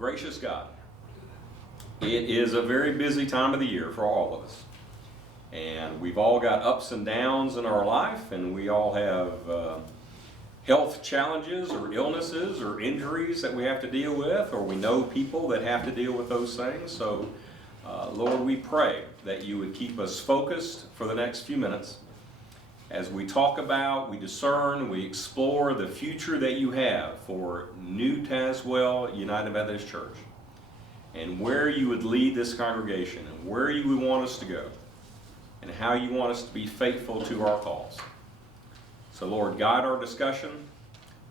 gracious God, it is a very busy time of the year for all of us. And we've all got ups and downs in our life, and we all have health challenges or illnesses or injuries that we have to deal with, or we know people that have to deal with those things. So, Lord, we pray that you would keep us focused for the next few minutes as we talk about, we discern, we explore the future that you have for New Tazewell United Methodist Church, and where you would lead this congregation, and where you would want us to go, and how you want us to be faithful to our cause. So Lord, guide our discussion,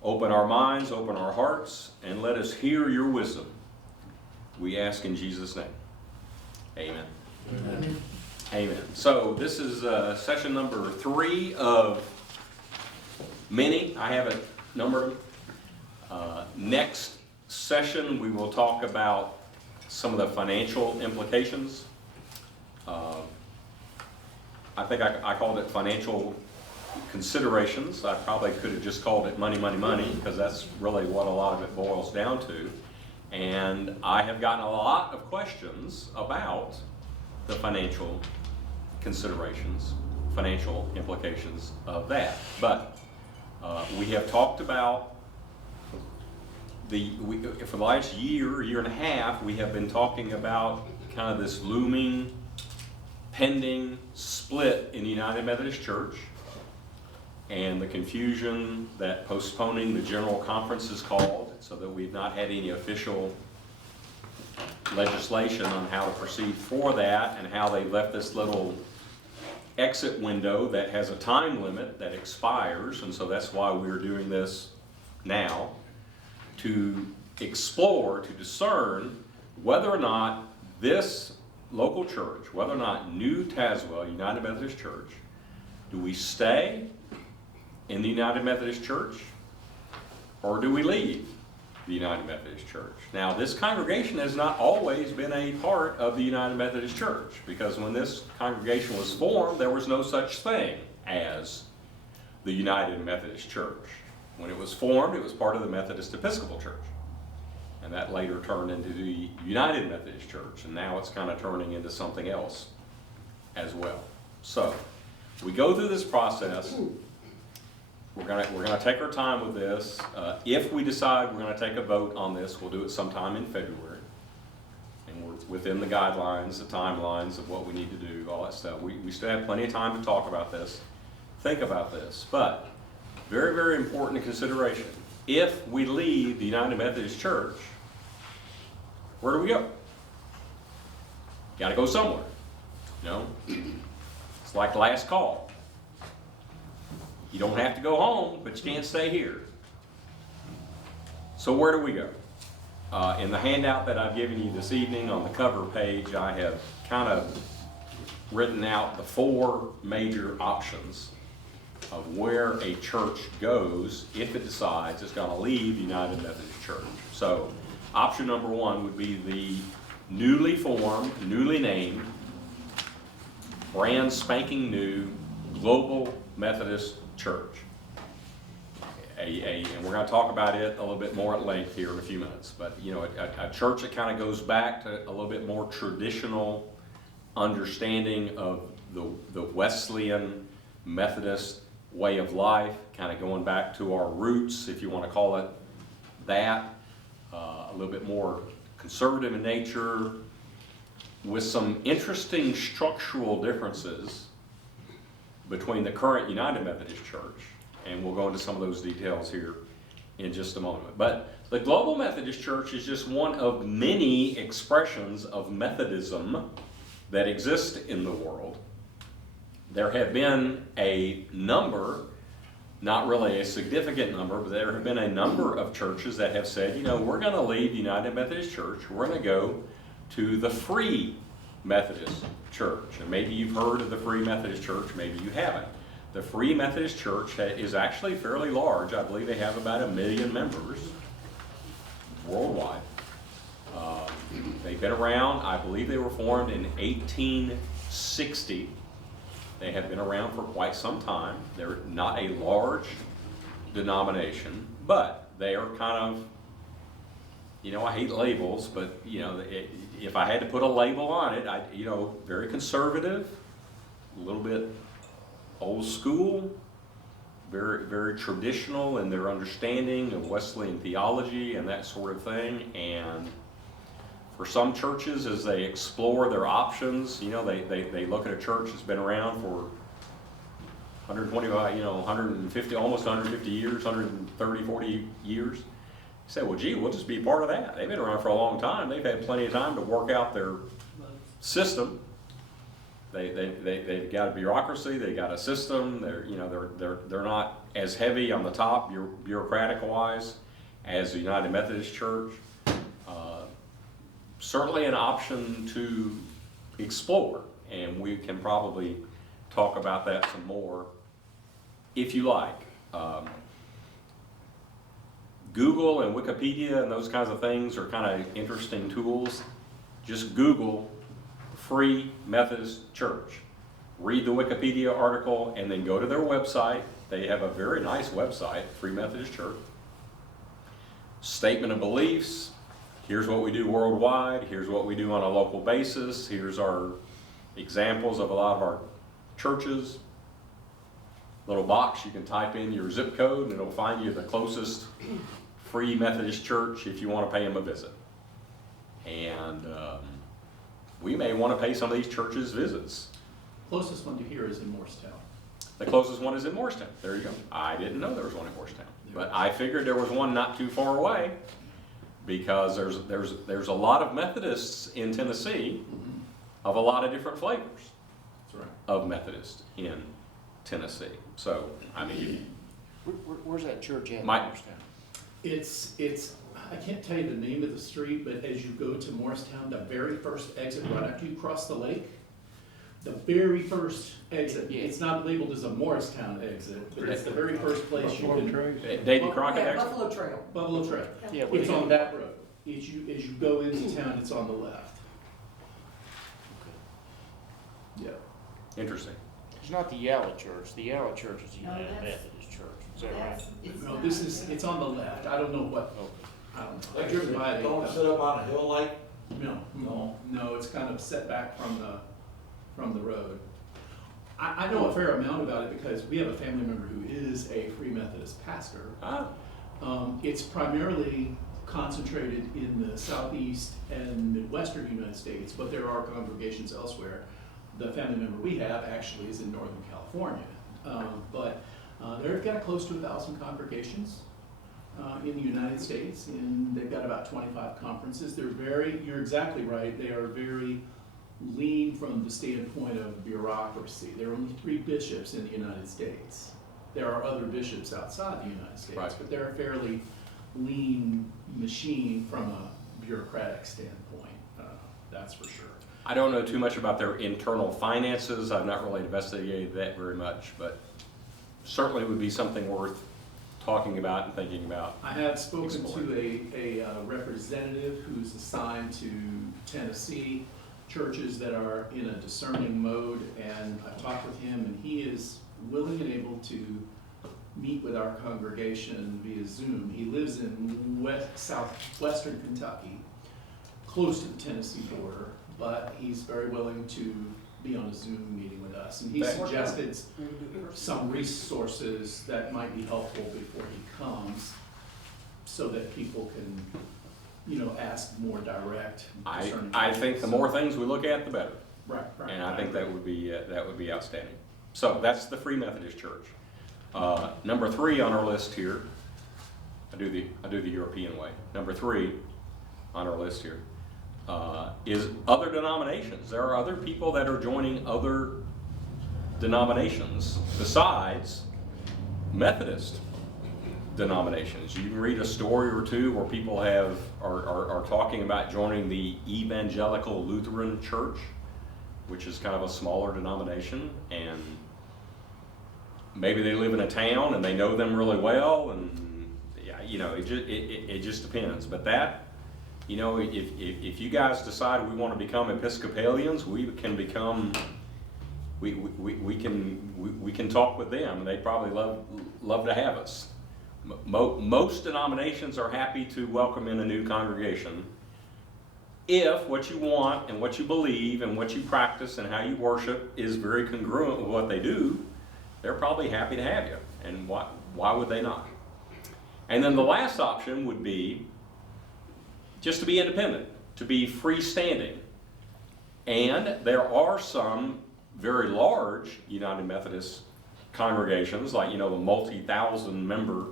open our minds, open our hearts, and let us hear your wisdom. We ask in Jesus' name. Amen. Amen. Amen. So this is session number 3 of many. I haven't numbered them. Next session we will talk about some of the financial implications. I think I called it financial considerations. I probably could have just called it money, money, money, because that's really what a lot of it boils down to. And I have gotten a lot of questions about the financial considerations, financial implications of that. But we have talked about for the last year and a half, we have been talking about kind of this looming, pending split in the United Methodist Church, and the confusion that postponing the General Conference is called, so that we've not had any official legislation on how to proceed for that, and how they left this little exit window that has a time limit that expires, and so that's why we're doing this now, to explore, to discern whether or not this local church, whether or not New Tazewell United Methodist Church, do we stay in the United Methodist Church, or do we leave the United Methodist Church? Now, this congregation has not always been a part of the United Methodist Church, because when this congregation was formed, there was no such thing as the United Methodist Church. When it was formed, it was part of the Methodist Episcopal Church, and that later turned into the United Methodist Church, and now it's kind of turning into something else as well. So, we go through this process. We're gonna take our time with this. If we decide we're gonna take a vote on this, we'll do it sometime in February. And we're within the guidelines, the timelines of what we need to do, all that stuff. We still have plenty of time to talk about this, think about this. But very, very important consideration. If we leave the United Methodist Church, where do we go? Gotta go somewhere. You know? It's like last call. You don't have to go home, but you can't stay here. So where do we go? In the handout that I've given you this evening on the cover page, I have kind of written out the 4 major options of where a church goes if it decides it's going to leave the United Methodist Church. So option number 1 would be the newly formed, newly named, brand spanking new Global Methodist Church. And we're going to talk about it a little bit more at length here in a few minutes. But you know, a church that kind of goes back to a little bit more traditional understanding of the Wesleyan Methodist way of life, kind of going back to our roots, if you want to call it that, a little bit more conservative in nature, with some interesting structural differences between the current United Methodist Church, and we'll go into some of those details here in just a moment. But the Global Methodist Church is just one of many expressions of Methodism that exist in the world. There have been a number, not really a significant number, but there have been a number of churches that have said, you know, we're going to leave the United Methodist Church, we're going to go to the Free Methodist Church. And maybe you've heard of the Free Methodist Church, maybe you haven't. The Free Methodist Church is actually fairly large. I believe they have about 1 million members worldwide. They've been around, I believe they were formed in 1860. They have been around for quite some time. They're not a large denomination, but they are kind of I hate labels, but, if I had to put a label on it, very conservative, a little bit old school, very, very traditional in their understanding of Wesleyan theology and that sort of thing. And for some churches, as they explore their options, they look at a church that's been around for 120, 150, almost 150 years, 130, 40 years. You say, well, gee, we'll just be part of that. They've been around for a long time. They've had plenty of time to work out their system. They've got a bureaucracy. They've got a system. They're not as heavy on the top bureaucratic wise as the United Methodist Church. Certainly an option to explore, and we can probably talk about that some more if you like. Google and Wikipedia and those kinds of things are kind of interesting tools. Just Google Free Methodist Church. Read the Wikipedia article and then go to their website. They have a very nice website, Free Methodist Church. Statement of beliefs. Here's what we do worldwide. Here's what we do on a local basis. Here's our examples of a lot of our churches. Little box, you can type in your zip code and it'll find you the closest Free Methodist Church if you want to pay them a visit. And we may want to pay some of these churches visits. Closest one to here is in Morristown. The closest one is in Morristown. There you go. I didn't know there was one in Morristown, but I figured there was one not too far away because there's a lot of Methodists in Tennessee of a lot of different flavors. That's right. Of Methodist in Tennessee. So, I mean, where's that church at? Morristown? It's I can't tell you the name of the street, but as you go to Morristown, the very first exit right after you cross the lake, the very first exit, Yeah. it's not labeled as a Morristown exit, but it's the very first place you can. Davy Crockett Yeah, exit? Buffalo Trail. Buffalo Trail. Yeah, It's on that road. As you go into town, it's on the left. Yeah. Interesting. It's not the Yalla Church. The Yalla Church is the No, United that's- Methodist Church. Is that right? No, it's on the left. I don't know what, Okay. I don't know. I driven by it. Don't sit up on a hill like, No, it's kind of set back from the road. I know a fair amount about it because we have a family member who is a Free Methodist pastor. It's primarily concentrated in the southeast and midwestern United States, but there are congregations elsewhere. The family member we have actually is in Northern California. But they've got close to 1,000 congregations in the United States, and they've got about 25 conferences. You're exactly right, they are very lean from the standpoint of bureaucracy. There are only 3 bishops in the United States. There are other bishops outside the United States, Right. but they're a fairly lean machine from a bureaucratic standpoint, that's for sure. I don't know too much about their internal finances. I've not really investigated that very much, but certainly would be something worth talking about and thinking about. I have spoken Exploring. to a representative who's assigned to Tennessee churches that are in a discerning mode, and I've talked with him, and he is willing and able to meet with our congregation via Zoom. He lives in southwestern Kentucky, close to the Tennessee border, but he's very willing to be on a Zoom meeting with us. And he Okay. suggested some resources that might be helpful before he comes, so that people can, ask more direct. discerning I think the questions. more things we look at, the better. Right. And I think that would be outstanding. So that's the Free Methodist Church. Number 3 on our list here, I do the European way. Number 3 on our list here is other denominations. There are other people that are joining other denominations besides Methodist denominations. You can read a story or two where people are talking about joining the Evangelical Lutheran Church, which is kind of a smaller denomination, and maybe they live in a town and they know them really well, and it just depends. But that, if you guys decide we want to become Episcopalians, we can become. We can talk with them. They'd probably love to have us. Most denominations are happy to welcome in a new congregation if what you want and what you believe and what you practice and how you worship is very congruent with what they do. They're probably happy to have you, and why would they not? And then the last option would be just to be independent, to be freestanding. And there are some very large United Methodist congregations, like, the multi-thousand member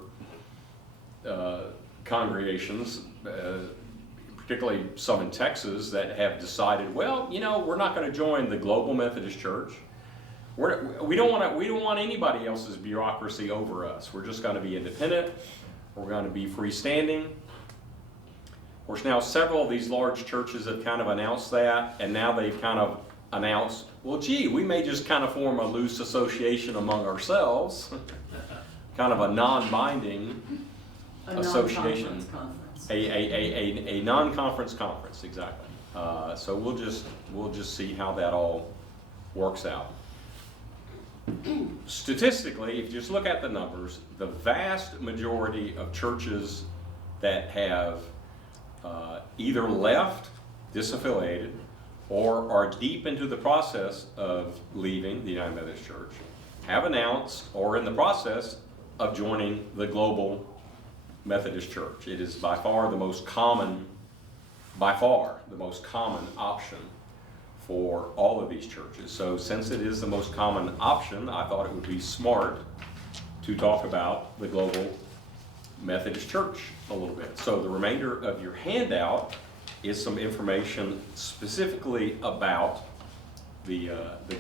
congregations, particularly some in Texas, that have decided, well, we're not going to join the Global Methodist Church. We don't want anybody else's bureaucracy over us. We're just going to be independent. We're going to be freestanding. Of course, now several of these large churches have kind of announced that, and now they've kind of announced, well, gee, we may just kind of form a loose association among ourselves, kind of a non-binding association. A non-conference conference, exactly. So we'll just see how that all works out. Statistically, if you just look at the numbers, the vast majority of churches that have either left, disaffiliated, or are deep into the process of leaving the United Methodist Church have announced or in the process of joining the Global Methodist Church. It is by far the most common option for all of these churches. So since it is the most common option, I thought it would be smart to talk about the Global Methodist Church a little bit. So the remainder of your handout is some information specifically about the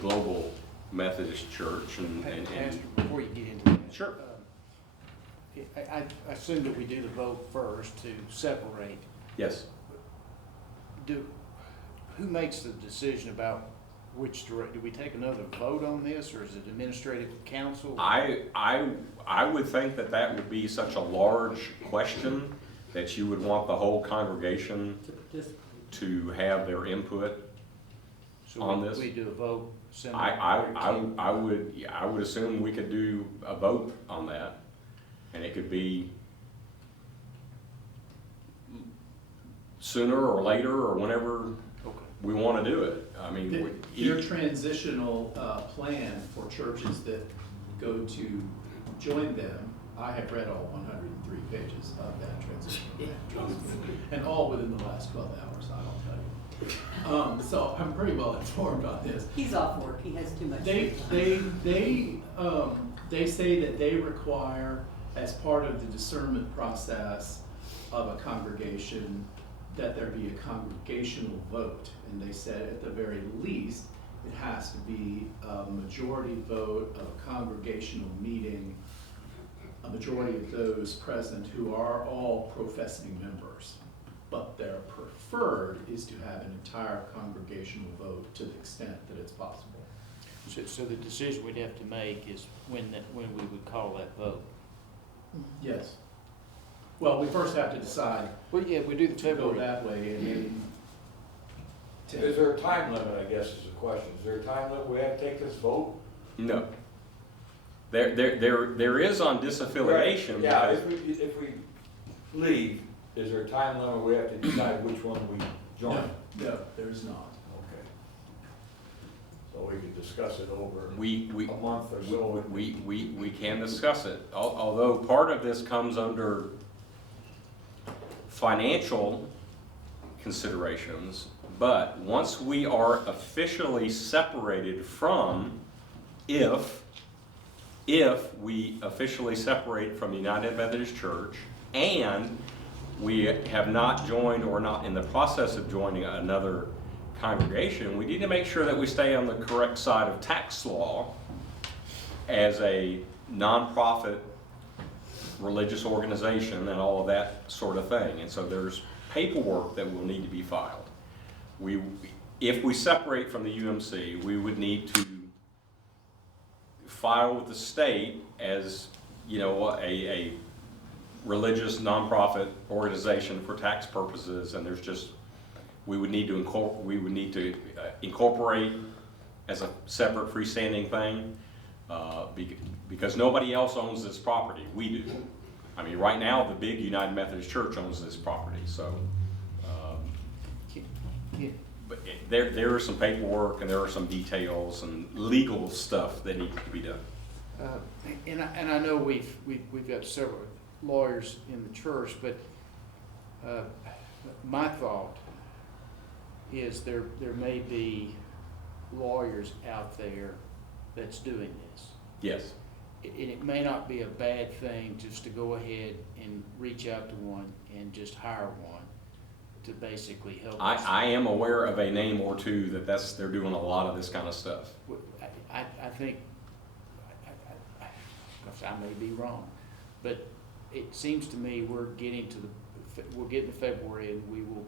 Global Methodist Church. Pastor, before you get into that. Sure. I assume that we do the vote first to separate. Yes. Who makes the decision about which direction? Do we take another vote on this, or is it administrative council? I would think that would be such a large question that you would want the whole congregation to have their input on this. We do a vote. I would assume we could do a vote on that, and it could be sooner or later or whenever we want to do it. I mean, your transitional plan for churches that go to join them, I have read all 103 pages of that transitional plan, and all within the last 12 hours, I'll tell you. So I'm pretty well informed on this. He's off work, he has too much. They say that they require, as part of the discernment process of a congregation, that there be a congregational vote. And they said at the very least, it has to be a majority vote of a congregational meeting, a majority of those present who are all professing members. But their preferred is to have an entire congregational vote to the extent that it's possible. So the decision we'd have to make is when we would call that vote. Yes. Well, we first have to decide. Well, yeah, we do the To go February. that way, and then. Is there a time limit, I guess is the question. Is there a time limit we have to take this vote? No. There is on disaffiliation. Yeah, because if we leave, is there a time limit we have to decide which one we join? No, there's not. Okay. So we could discuss it over we a month or so. we can discuss it. Although part of this comes under financial considerations, but once we are officially separated from, if we officially separate from the United Methodist Church and we have not joined or not in the process of joining another congregation, we need to make sure that we stay on the correct side of tax law as a nonprofit religious organization and all of that sort of thing. And so there's paperwork that will need to be filed. If we separate from the UMC, we would need to file with the state as, a religious nonprofit organization for tax purposes, and we would need to incorporate as a separate freestanding thing, because nobody else owns this property. We do. I mean, right now, the big United Methodist Church owns this property, so, Yeah. but there is some paperwork and there are some details and legal stuff that needs to be done. And I know we've got several lawyers in the church, but my thought is there may be lawyers out there that's doing this. Yes. And it may not be a bad thing just to go ahead and reach out to one and just hire one to basically help us. I am aware of a name or two they're doing a lot of this kind of stuff. I think, because I may be wrong, but it seems to me we're getting to February and we will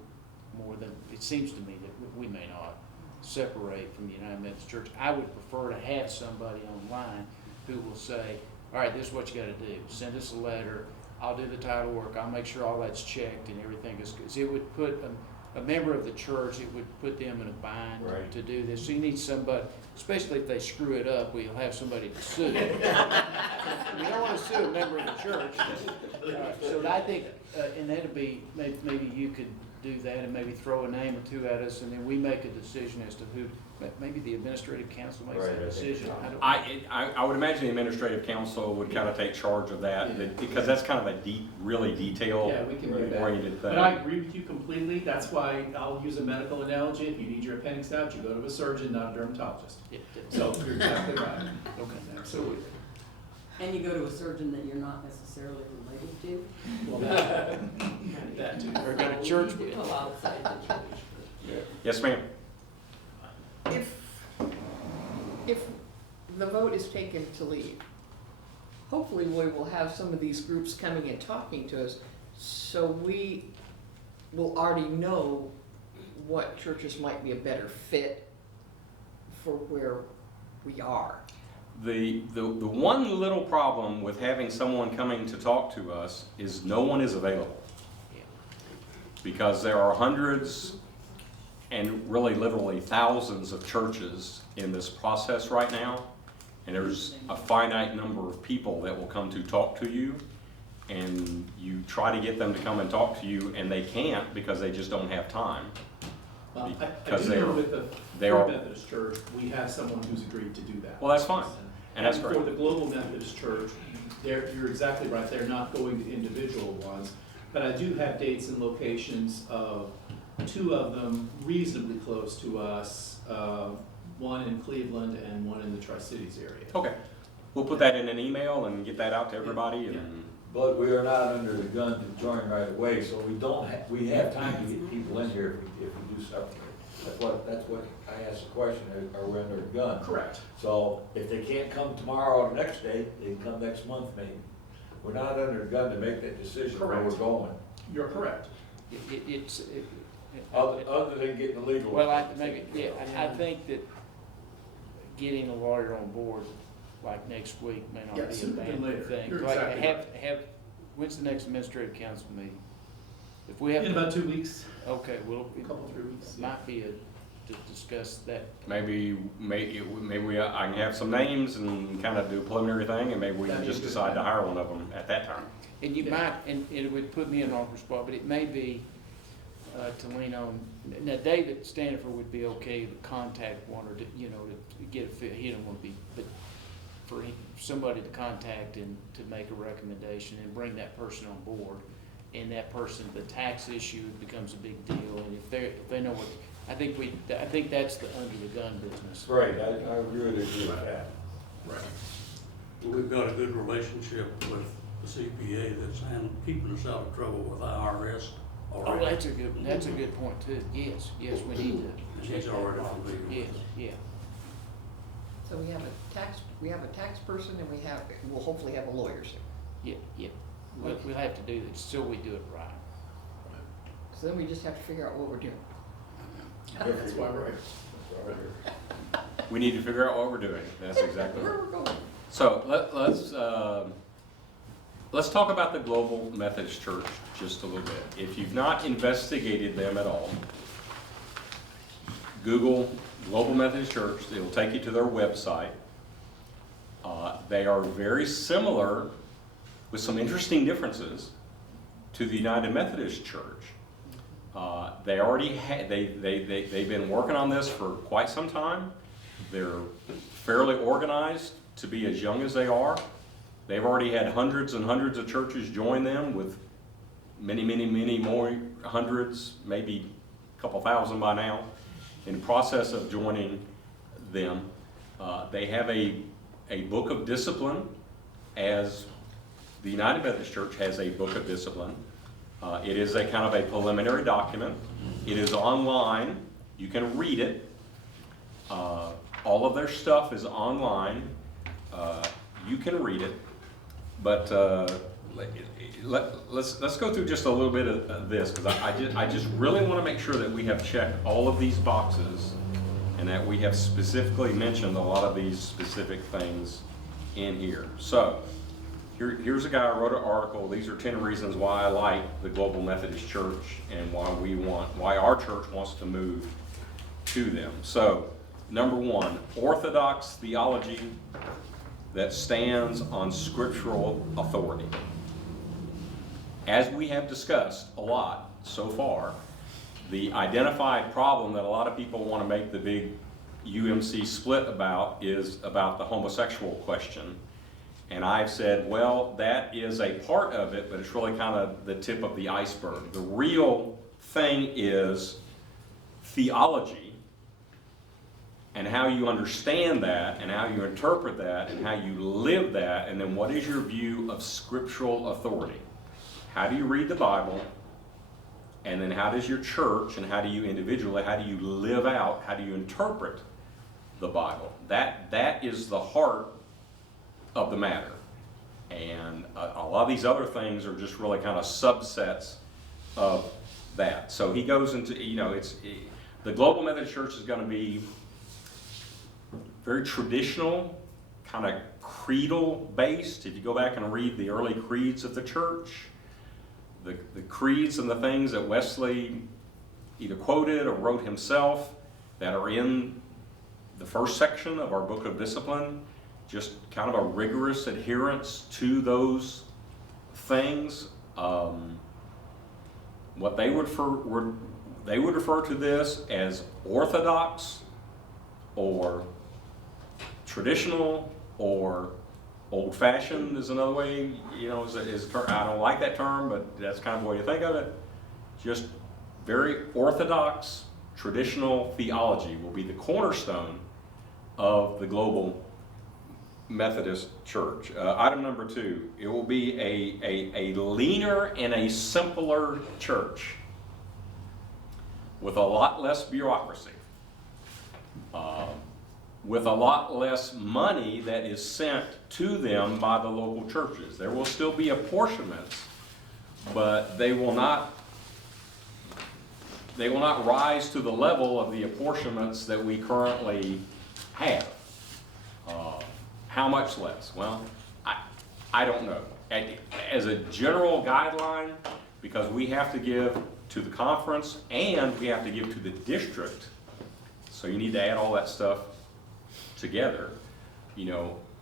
it seems to me that we may not separate from the United Methodist Church. I would prefer to have somebody online who will say, all right, this is what you gotta do. Send us a letter, I'll do the title work, I'll make sure all that's checked and everything is good. So it would put a member of the church, it would put them in a bind Right. to do this. So you need somebody, especially if they screw it up, we'll have somebody to sue. We don't wanna sue a member of the church. So I think, and that'd be, maybe you could do that and maybe throw a name or two at us and then we make a decision as to who, maybe the administrative council makes Right, that I think decision. so. I don't- I would imagine the administrative council would kind of take charge of that, because that's kind of a really detailed Yeah, we can do that. oriented thing. But I agree with you completely. That's why I'll use a medical analogy. If you need your appendix out, you go to a surgeon, not a dermatologist. So you're exactly right. Okay. Absolutely. And you go to a surgeon that you're not necessarily related to. Well, that too. Or go to church with. Well, outside the church. Yes, ma'am. If the vote is taken to leave, hopefully we will have some of these groups coming and talking to us, so we will already know what churches might be a better fit for where we are. The one little problem with having someone coming to talk to us is no one is available. Yeah. Because there are hundreds and really literally thousands of churches in this process right now. And there's a finite number of people that will come to talk to you. And you try to get them to come and talk to you and they can't because they just don't have time. I Because do they know are- with the they Free are- Methodist Church, we have someone who's agreed to do that. Well, that's fine. And that's For great. the Global Methodist Church, you're exactly right, they're not going to individual ones. But I do have dates and locations of two of them reasonably close to us, one in Cleveland and one in the Tri-Cities area. Okay. We'll put that in an email and get that out to everybody and. But we are not under the gun to join right away, so we have time to get people in here if we do separate. That's what I asked the question, are we under the gun? Correct. So if they can't come tomorrow or the next day, they can come next month maybe. We're not under the gun to make that decision where we're Correct. going, You're correct. other than getting the legal. Well, I think that getting a lawyer on board like next week may not Yeah, be a sooner than bad later. thing. You're Like, exactly when's the next administrative council meeting? If we have. In about 2 weeks, Okay, well, a couple, 3 weeks. it might be to discuss that. Maybe I can have some names and kind of do a preliminary thing, and maybe we can That'd be just good. decide to hire one of them at that time. And you Yeah. might, and it would put me in an awkward spot, but it may be to lean on, now David Stanford would be okay to contact one or, to get a fit, he don't want to be, but for somebody to contact and to make a recommendation and bring that person on board. And that person, the tax issue becomes a big deal, and if they know what, I think that's the under the gun business. Right, I really agree with that. Right. We've got a good relationship with the CPA that's keeping us out of trouble with IRS Oh, already. that's a good point too, yes, we need to. She's already familiar. Yes, yeah. So we have a tax person and we'll hopefully have a lawyer soon. Yeah. We'll have to do this, so we do it right. So then we just have to figure out what we're doing. That's why we're here. We need to figure out what we're doing. That's exactly Where right. we're going. So let's talk about the Global Methodist Church just a little bit. If you've not investigated them at all, Google Global Methodist Church. It'll take you to their website. They are very similar with some interesting differences to the United Methodist Church. They already they've been working on this for quite some time. They're fairly organized to be as young as they are. They've already had hundreds and hundreds of churches join them, with many, many, many more hundreds, maybe a couple thousand by now, in the process of joining them. They have a book of discipline, as the United Methodist Church has a book of discipline. It is a kind of a preliminary document. It is online. You can read it. All of their stuff is online. You can read it. But let's go through just a little bit of this, because I just really want to make sure that we have checked all of these boxes, and that we have specifically mentioned a lot of these specific things in here. So here's a guy who wrote an article. These are 10 reasons why I like the Global Methodist Church, and why our church wants to move to them. So, number one, orthodox theology that stands on scriptural authority. As we have discussed a lot so far, the identified problem that a lot of people want to make the big UMC split about is about the homosexual question. And I've said, well, that is a part of it, but it's really kind of the tip of the iceberg. The real thing is theology, and how you understand that, and how you interpret that, and how you live that, and then what is your view of scriptural authority? How do you read the Bible? And then how does your church, and how do you individually, how do you live out, how do you interpret the Bible? That is the heart of the matter. And a lot of these other things are just really kind of subsets of that. So he goes into, the Global Methodist Church is going to be very traditional, kind of creedal based. If you go back and read the early creeds of the church, the creeds and the things that Wesley either quoted or wrote himself that are in the first section of our Book of Discipline, just kind of a rigorous adherence to those things. What they would refer to this as orthodox or traditional or old-fashioned is another way, I don't like that term, but that's kind of the way you think of it. Just very orthodox, traditional theology will be the cornerstone of the Global Methodist Church. Item number 2, it will be a leaner and a simpler church with a lot less bureaucracy, with a lot less money that is sent to them by the local churches. There will still be apportionments, but they will not rise to the level of the apportionments that we currently have. How much less? Well, I don't know. As a general guideline, because we have to give to the conference and we have to give to the district, so you need to add all that stuff together,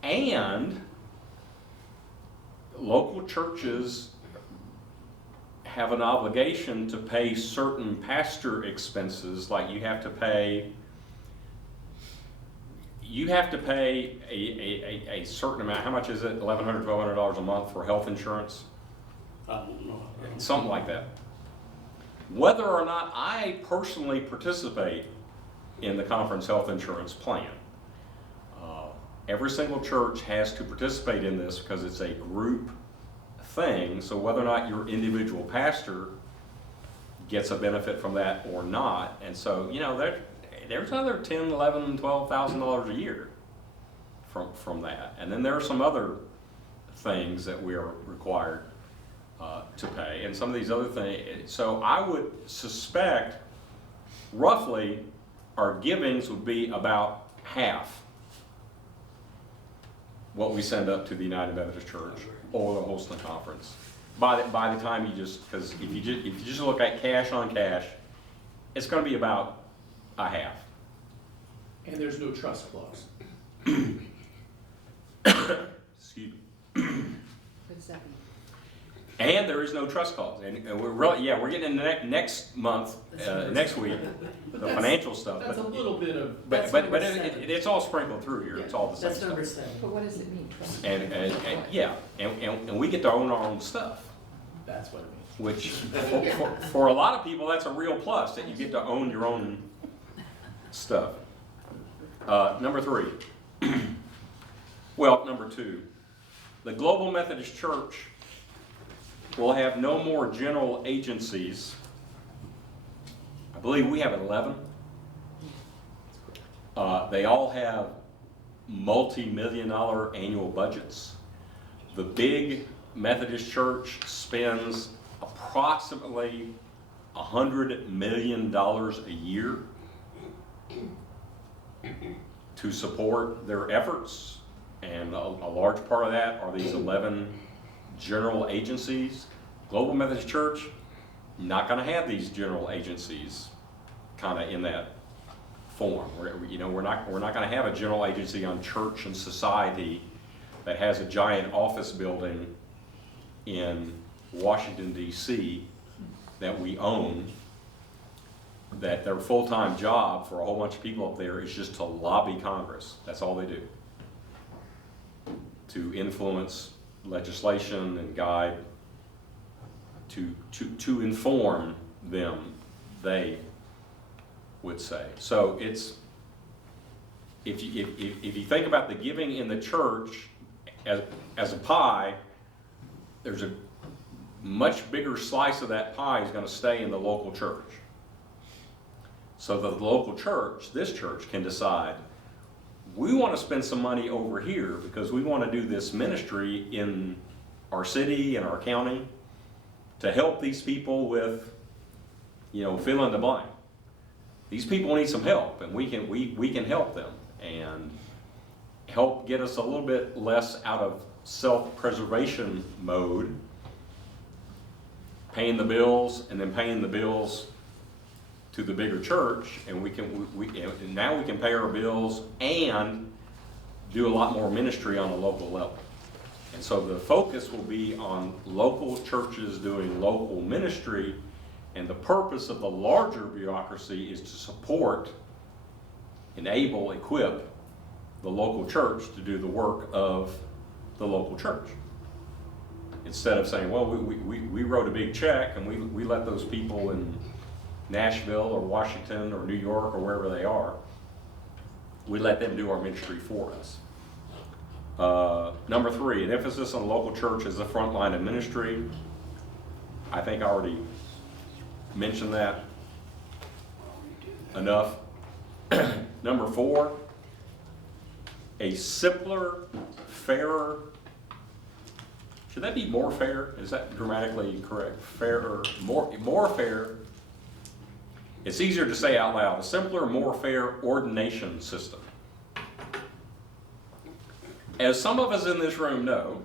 and local churches have an obligation to pay certain pastor expenses, like you have to pay a certain amount. How much is it? $1,100, $1,200 a month for health insurance? I don't know. Something like that. Whether or not I personally participate in the conference health insurance plan, every single church has to participate in this because it's a group thing. So whether or not your individual pastor gets a benefit from that or not, and so there's another $10,000, $11,000, $12,000 a year from that. And then there are some other things that we are required to pay, and some of these other things. So I would suspect roughly our givings would be about half what we send up to the United Methodist Church or the Holston Conference. By the time because if you just look at cash on cash, it's going to be about a half. And there's no trust clause. Excuse me. But does that mean? And there is no trust clause, and we're really, yeah, we're getting into next month, next week, the financial stuff. That's a but- little bit of, But, That's but, number but seven. it's all sprinkled through here, it's all the same That's number stuff. 7. But what does it mean, trust? Yeah, and we get to own our own stuff, that's what it means. which for a lot of people, that's a real plus, that you get to own your own stuff. Number 3. Well, number 2. The Global Methodist Church will have no more general agencies. I believe we have 11. They all have multi-million-dollar annual budgets. The big Methodist Church spends approximately $100 million a year to support their efforts, and a large part of that are these 11 general agencies. Global Methodist Church, not going to have these general agencies kind of in that form. We're not going to have a general agency on church and society that has a giant office building in Washington, D.C. that we own, that their full-time job for a whole bunch of people up there is just to lobby Congress. That's all they do. To influence legislation and guide, to inform them, they would say. So it's, if you think about the giving in the church as a pie, there's a much bigger slice of that pie is going to stay in the local church. So the local church, this church, can decide, we want to spend some money over here because we want to do this ministry in our city and our county to help these people with, fill in the blank. These people need some help, and we can help them and help get us a little bit less out of self-preservation mode, paying the bills and then paying the bills to the bigger church, and now we can pay our bills and do a lot more ministry on a local level. And so the focus will be on local churches doing local ministry, and the purpose of the larger bureaucracy is to support, enable, equip the local church to do the work of the local church. Instead of saying, well, we wrote a big check and we let those people in Nashville or Washington or New York or wherever they are, we let them do our ministry for us. Number 3, an emphasis on local church as the front line of ministry. I think I already mentioned that enough. Number 4, a simpler, fairer, should that be more fair? Is that grammatically correct? Fairer, more fair. It's easier to say out loud. A simpler, more fair ordination system. As some of us in this room know,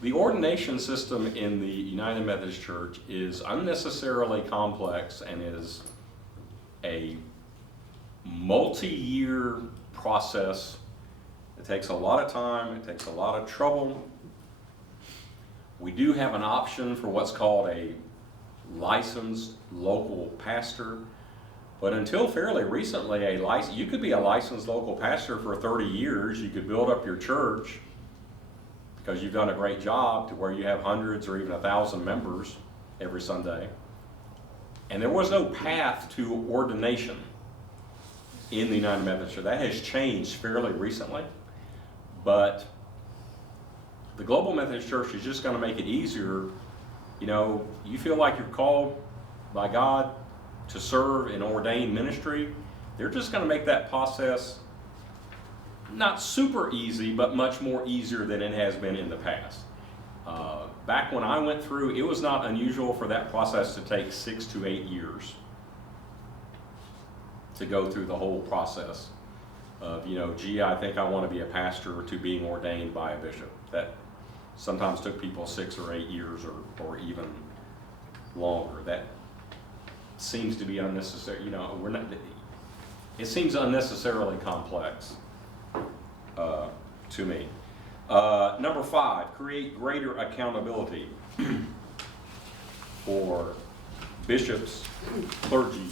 the ordination system in the United Methodist Church is unnecessarily complex and is a multi-year process. It takes a lot of time, it takes a lot of trouble. We do have an option for what's called a licensed local pastor, but until fairly recently, you could be a licensed local pastor for 30 years. You could build up your church because you've done a great job to where you have hundreds or even 1,000 members every Sunday. And there was no path to ordination in the United Methodist Church. That has changed fairly recently, but the Global Methodist Church is just going to make it easier. You feel like you're called by God to serve in ordained ministry, they're just going to make that process not super easy, but much more easier than it has been in the past. Back when I went through, it was not unusual for that process to take 6 to 8 years to go through the whole process of, I think I want to be a pastor, to being ordained by a bishop. That sometimes took people 6 or 8 years or even longer. That seems to be unnecessary. It seems unnecessarily complex to me. Number 5, create greater accountability for bishops, clergy,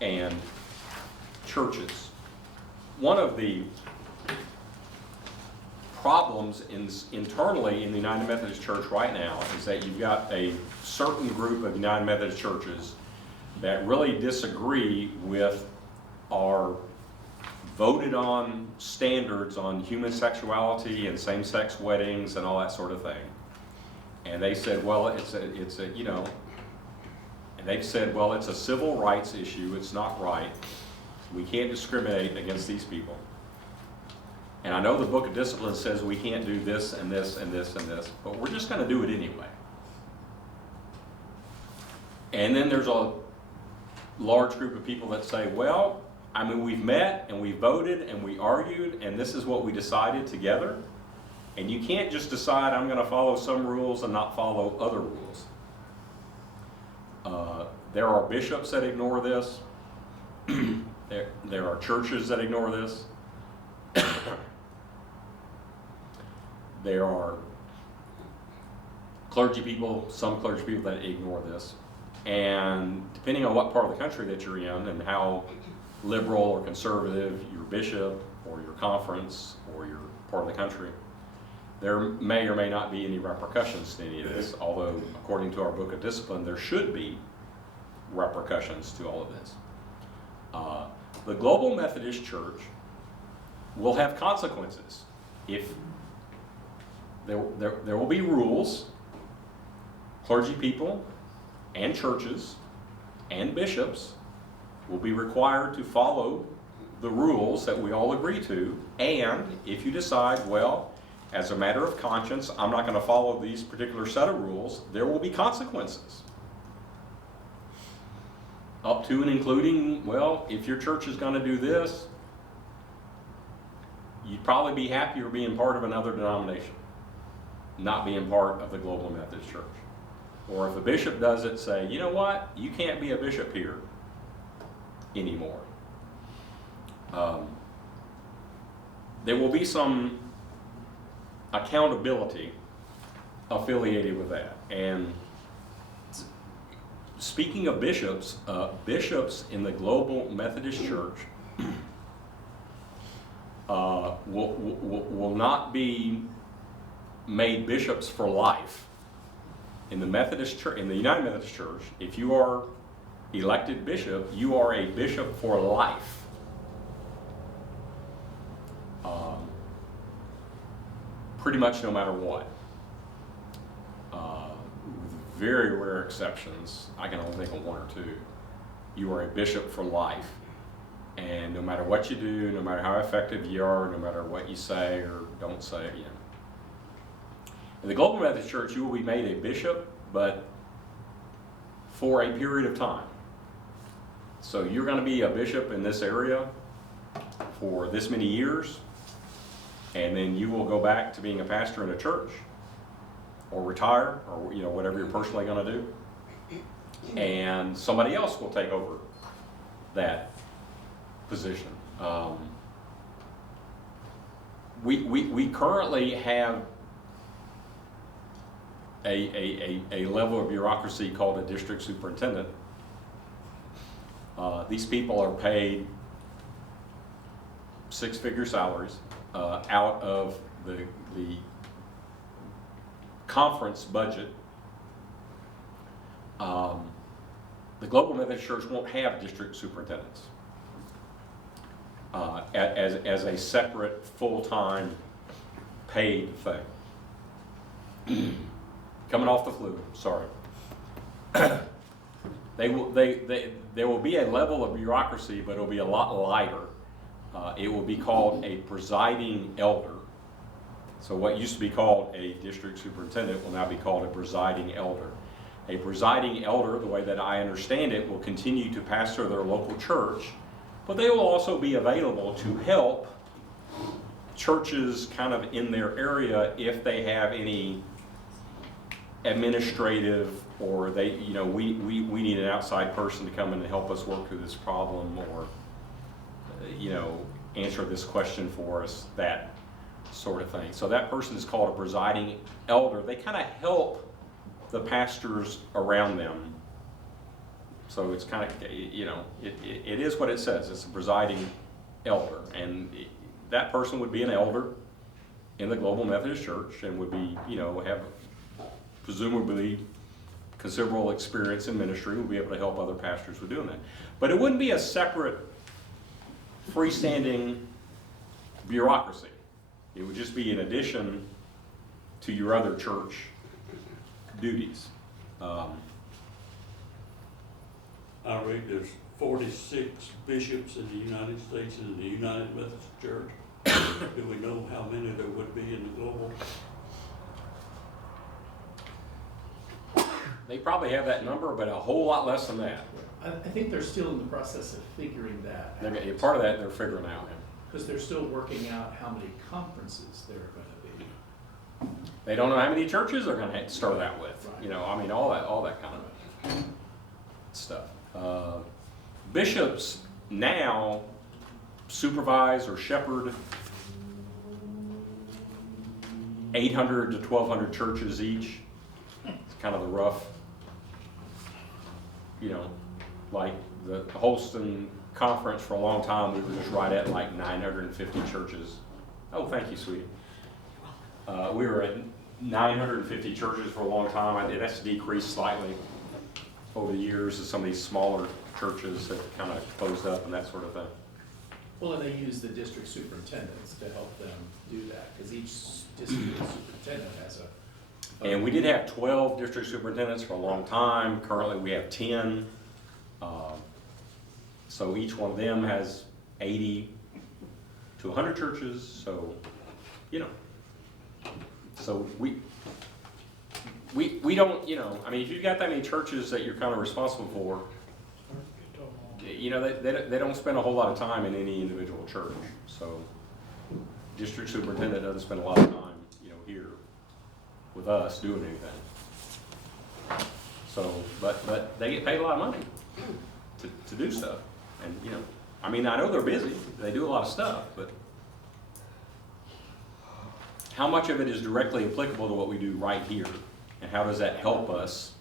and churches. One of the problems internally in the United Methodist Church right now is that you've got a certain group of United Methodist churches that really disagree with our voted on standards on human sexuality and same-sex weddings and all that sort of thing. And they said, well, it's a you know, and they've said, well, it's a civil rights issue, it's not right. We can't discriminate against these people. And I know the Book of Discipline says we can't do this and this and this and this, but we're just going to do it anyway. And then there's a large group of people that say, well, I mean, we've met and we voted and we argued and this is what we decided together. And you can't just decide I'm going to follow some rules and not follow other rules. There are bishops that ignore this. There are churches that ignore this. There are clergy people, some clergy people that ignore this. And depending on what part of the country that you're in and how liberal or conservative your bishop or your conference or your part of the country, there may or may not be any repercussions to any of this, although according to our Book of Discipline, there should be repercussions to all of this. The Global Methodist Church will have consequences. If there will be rules, clergy people and churches and bishops will be required to follow the rules that we all agree to, and if you decide, well, as a matter of conscience, I'm not going to follow these particular set of rules, there will be consequences. Up to and including, well, if your church is going to do this, you'd probably be happier being part of another denomination, not being part of the Global Methodist Church. Or if a bishop does it, say, you know what, you can't be a bishop here anymore. There will be some accountability affiliated with that. And speaking of bishops, bishops in the Global Methodist Church will not be made bishops for life. In the Methodist Church, in the United Methodist Church, if you are elected bishop, you are a bishop for life. Pretty much no matter what. With very rare exceptions, I can only think of one or two. You are a bishop for life. And no matter what you do, no matter how effective you are, no matter what you say or don't say, you know. In the Global Methodist Church, you will be made a bishop, but for a period of time. So you're going to be a bishop in this area for this many years, and then you will go back to being a pastor in a church, or retire, or you know, whatever you're personally going to do, and somebody else will take over that position. We currently have a level of bureaucracy called a district superintendent. These people are paid six-figure salaries out of the conference budget. The Global Methodist Church won't have district superintendents as a separate full-time paid thing. Coming off the flu, sorry. There will be a level of bureaucracy, but it will be a lot lighter. It will be called a presiding elder. So what used to be called a district superintendent will now be called a presiding elder. A presiding elder, the way that I understand it, will continue to pastor their local church, but they will also be available to help churches kind of in their area if they have any administrative, or they, you know, we need an outside person to come in and help us work through this problem, or, you know, answer this question for us, that sort of thing. So that person is called a presiding elder. They kind of help the pastors around them. So it's kind of, you know, it is what it says. It's a presiding elder. And that person would be an elder in the Global Methodist Church and would be, you know, have presumably considerable experience in ministry, would be able to help other pastors with doing that. But it wouldn't be a separate, freestanding bureaucracy. It would just be in addition to your other church duties. I read there's 46 bishops in the United States and in the United Methodist Church. Do we know how many there would be in the global? They probably have that number, but a whole lot less than that. I think they're still in the process of figuring that They're, out. part of that they're figuring out. Because they're still working out how many conferences there are gonna be. They don't know how many churches they're going to start out with. Right. You know, I mean, all that kind of stuff. Bishops now supervise or shepherd 800 to 1,200 churches each. It's kind of the rough, you know, like the Holston Conference for a long time, we were just right at like 950 churches. Oh, thank you, sweetie. We were at 950 churches for a long time. That's decreased slightly over the years as some of these smaller churches have kind of closed up and that sort of thing. Well, and they use the district superintendents to help them do that, because each district superintendent has a. And we did have 12 district superintendents for a long time. Currently, we have 10. So each one of them has 80 to 100 churches. So, you know, so we don't, you know, I mean, if you've got that many churches that you're kind of responsible for, you know, they don't spend a whole lot of time in any individual church. So district superintendent doesn't spend a lot of time, you know, here with us doing anything. So, but they get paid a lot of money to do stuff. And, you know, I mean, I know they're busy. They do a lot of stuff, but how much of it is directly applicable to what we do right here? And how does that help us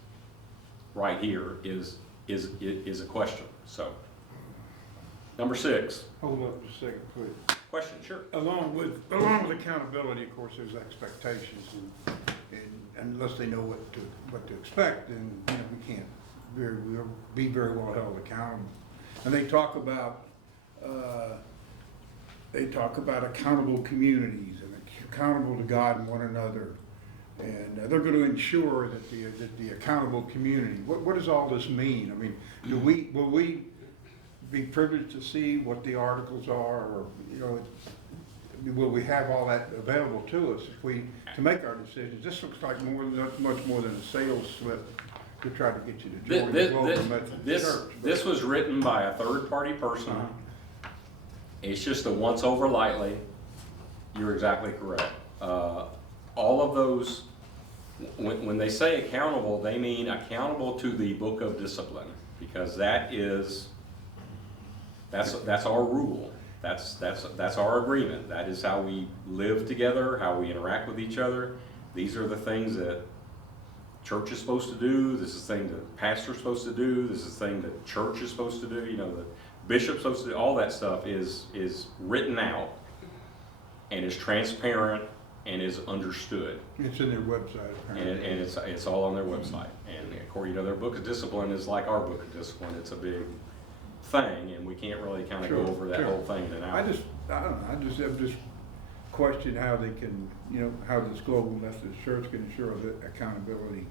right here is a question. So, number 6. Hold up a second, please. Question, sure. Along with accountability, of course, there's expectations, and unless they know what to expect, then, you know, we can't be very well held accountable. And they talk about accountable communities and accountable to God and one another, and they're going to ensure that the accountable community. What does all this mean? I mean, will we be privileged to see what the articles are, or, you know, will we have all that available to us to make our decisions? This looks like much more than a sales slip to try to get you to join the Global Methodist Church. This was written by a third-party person. It's just a once over lightly. You're exactly correct. All of those, when they say accountable, they mean accountable to the book of discipline, because that's our rule. That's our agreement. That is how we live together, how we interact with each other. These are the things that church is supposed to do. This is the thing that pastor's supposed to do. This is the thing that church is supposed to do. You know, the bishop's supposed to do. All that stuff is written out and is transparent and is understood. It's in their website, apparently. And it's all on their website. And of course, you know, their book of discipline is like our book of discipline. It's a big thing, and we can't really kind of go over that whole thing in an hour. I don't know, I just question how they can, you know, how this Global Methodist Church can ensure that accountability.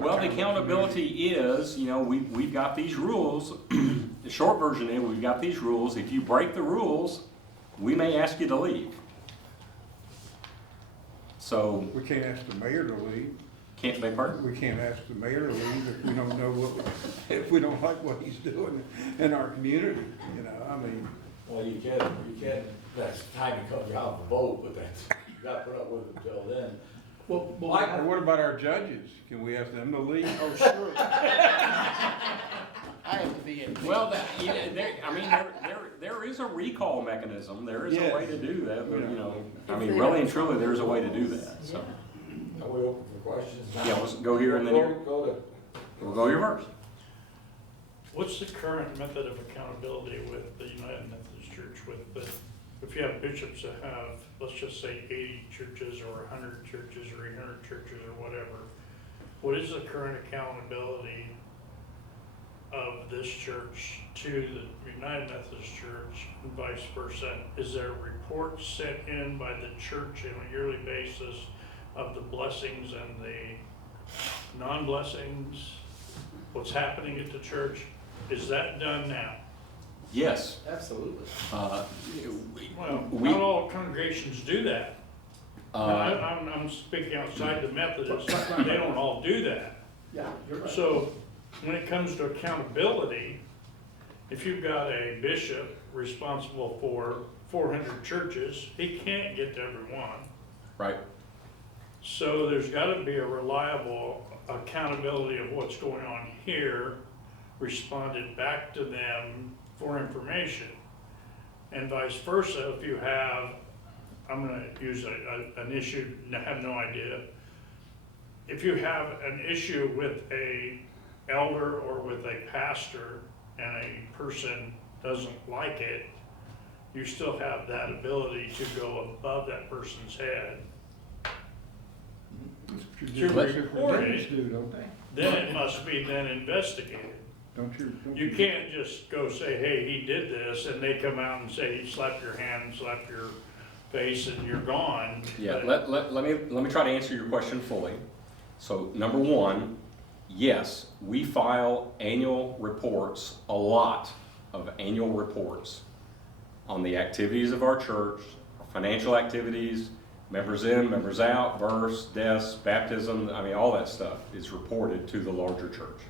Well, the accountability is, you know, we've got these rules. The short version is we've got these rules. If you break the rules, we may ask you to leave. So We can't ask the mayor to leave. can't beg pardon? We can't ask the mayor to leave if we don't know if we don't like what he's doing in our community, you know, I mean. Well, you can, that's the time to come out and vote, but that's, you gotta put up with it until then. Well, Or what about our judges? Can we ask them to leave? Oh, sure. I have to be in. Well, I mean, there is a recall mechanism, there is a Yes. way to do that, but, I If mean, they really don't and truly, follow there's a the way to do rules. that, so. Yeah. Are we open for questions now? Yeah, let's go here and then here. Go to. We'll go here first. What's the current method of accountability with the United Methodist Church with the, if you have bishops that have, let's just say 80 churches or 100 churches or 800 churches or whatever, what is the current accountability of this church to the United Methodist Church and vice versa? Is there reports sent in by the church on a yearly basis of the blessings and the non-blessings, what's happening at the church? Is that done now? Yes. Absolutely. Well, We- not all congregations do that. Uh, I'm speaking outside the Methodists, they don't all do that. Yeah, you're right. So, when it comes to accountability, if you've got a bishop responsible for 400 churches, he can't get to every one. Right. So there's gotta be a reliable accountability of what's going on here, responded back to them for information. And vice versa, if you have, I'm gonna use an issue, I have no idea. If you have an issue with a elder or with a pastor and a person doesn't like it, you still have that ability to go above that person's head. Your Let's- representatives do, don't they? Then it must be then investigated. Don't You can't just go say, hey, he did this, and they come out and say, slap your hand, slap your face, and you're gone. Yeah, But- let me try to answer your question fully. So, number one, yes, we file annual reports, a lot of annual reports on the activities of our church, our financial activities, members in, members out, births, deaths, baptism, I mean, all that stuff is reported to the larger church.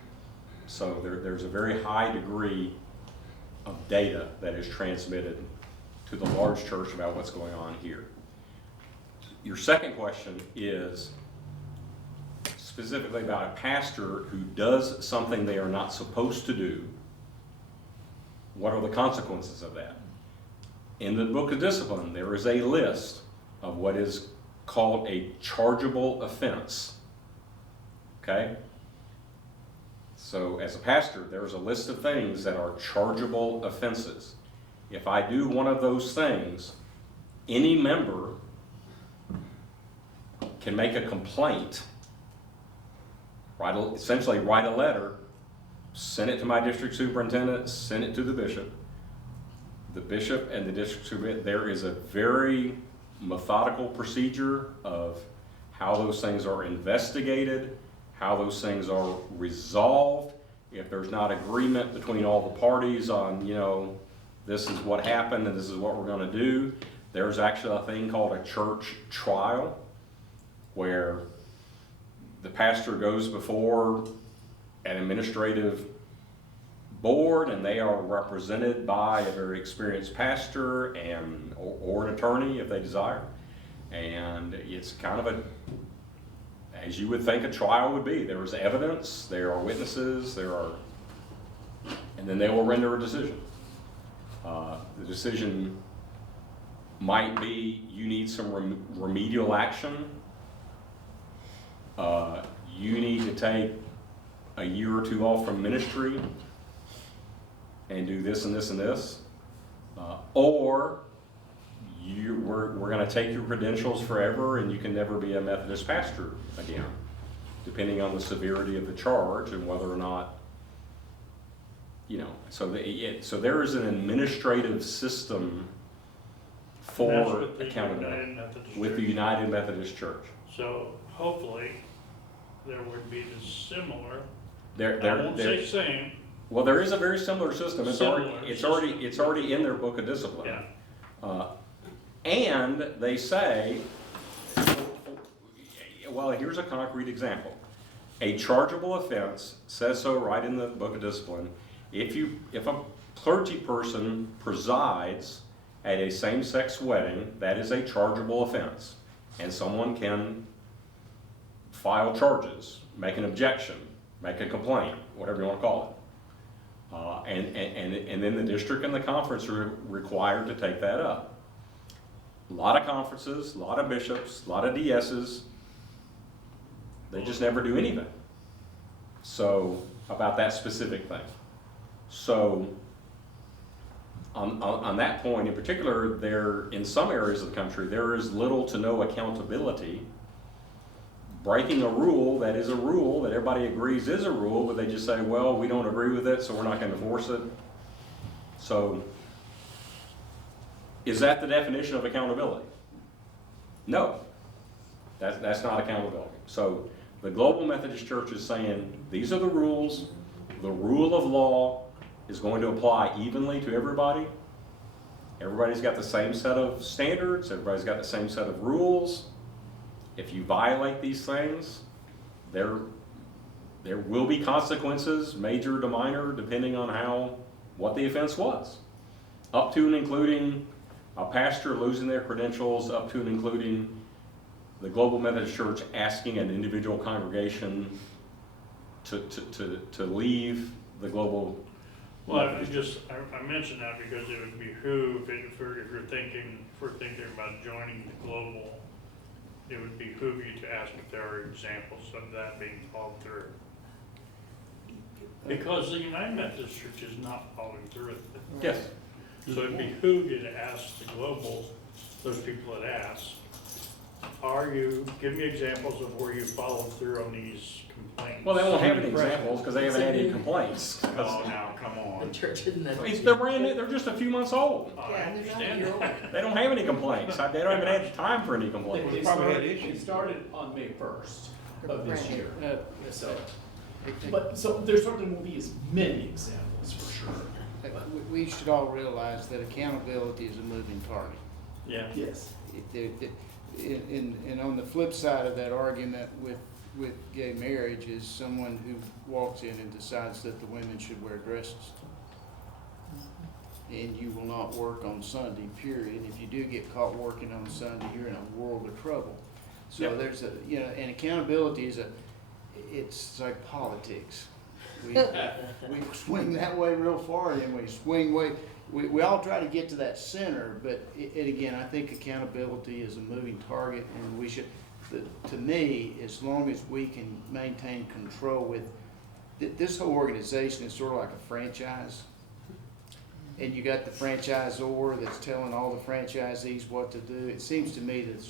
So there's a very high degree of data that is transmitted to the large church about what's going on here. Your second question is specifically about a pastor who does something they are not supposed to do. What are the consequences of that? In the Book of Discipline, there is a list of what is called a chargeable offense. Okay? So as a pastor, there's a list of things that are chargeable offenses. If I do one of those things, any member can make a complaint, essentially write a letter, send it to my district superintendent, send it to the bishop. The bishop and the district superintendent, there is a very methodical procedure of how those things are investigated, how those things are resolved. If there's not agreement between all the parties on, this is what happened and this is what we're going to do, there's actually a thing called a church trial where the pastor goes before an administrative board and they are represented by a very experienced pastor or an attorney if they desire. And it's kind of as you would think a trial would be. There is evidence, there are witnesses, and then they will render a decision. The decision might be you need some remedial action. You need to take a year or two off from ministry and do this and this and this. Or we're going to take your credentials forever and you can never be a Methodist pastor again, depending on the severity of the charge and whether or not, so there is an administrative system That's for with the accountability United Methodist with the Church. United Methodist Church. So hopefully, there would be the similar, There, I won't say same, well, there is a very similar system. It's Similar already in their book of discipline. yeah. And they say, well, here's a concrete example. A chargeable offense says so right in the book of discipline. If a clergy person presides at a same-sex wedding, that is a chargeable offense. And someone can file charges, make an objection, make a complaint, whatever you want to call And then the district and the conference are required to take that up. A lot of conferences, a lot of bishops, a lot of DSs, they just never do anything. So, about that specific thing. So, on that point in particular, in some areas of the country, there is little to no accountability. Breaking a rule that is a rule, that everybody agrees is a rule, but they just say, well, we don't agree with it, so we're not going to enforce it. So, is that the definition of accountability? No. That's not accountability. So, the Global Methodist Church is saying, these are the rules. The rule of law is going to apply evenly to everybody. Everybody's got the same set of standards. Everybody's got the same set of rules. If you violate these things, there will be consequences, major to minor, depending on what the offense was. Up to and including a pastor losing their credentials, up to and including the Global Methodist Church asking an individual congregation to leave the global. Well, I mentioned that because it would behoove, if we're thinking about joining the global, it would behoove you to ask if there are examples of that being followed through. Because the United Methodist Church is not following through with it. Yes. So it behoove you to ask the global, those people that ask, give me examples of where you followed through on these complaints. Well, they won't have any examples because they haven't had any complaints. Oh, now, come The on. church isn't that. They're brand new, they're just a few months old. I Yeah, they're not understand your that. own. They don't have any complaints. They don't even have time for any They, complaints. they Probably had started, issues. they started on May 1st of this Brand new. year. So, It- but, so there certainly won't be as many examples for sure. we should all realize that accountability is a moving target. Yeah. Yes. And on the flip side of that argument with gay marriage is someone who walks in and decides that the women should wear dresses. And you will not work on Sunday, period. If you do get caught working on Sunday, you're in a world of trouble. So Yep. there's and accountability it's like politics. We swing that way real far, and we swing way. We all try to get to that center, but again, I think accountability is a moving target, and we should, to me, as long as we can maintain control with, this whole organization is sort of like a franchise. And you got the franchisor that's telling all the franchisees what to do. It seems to me that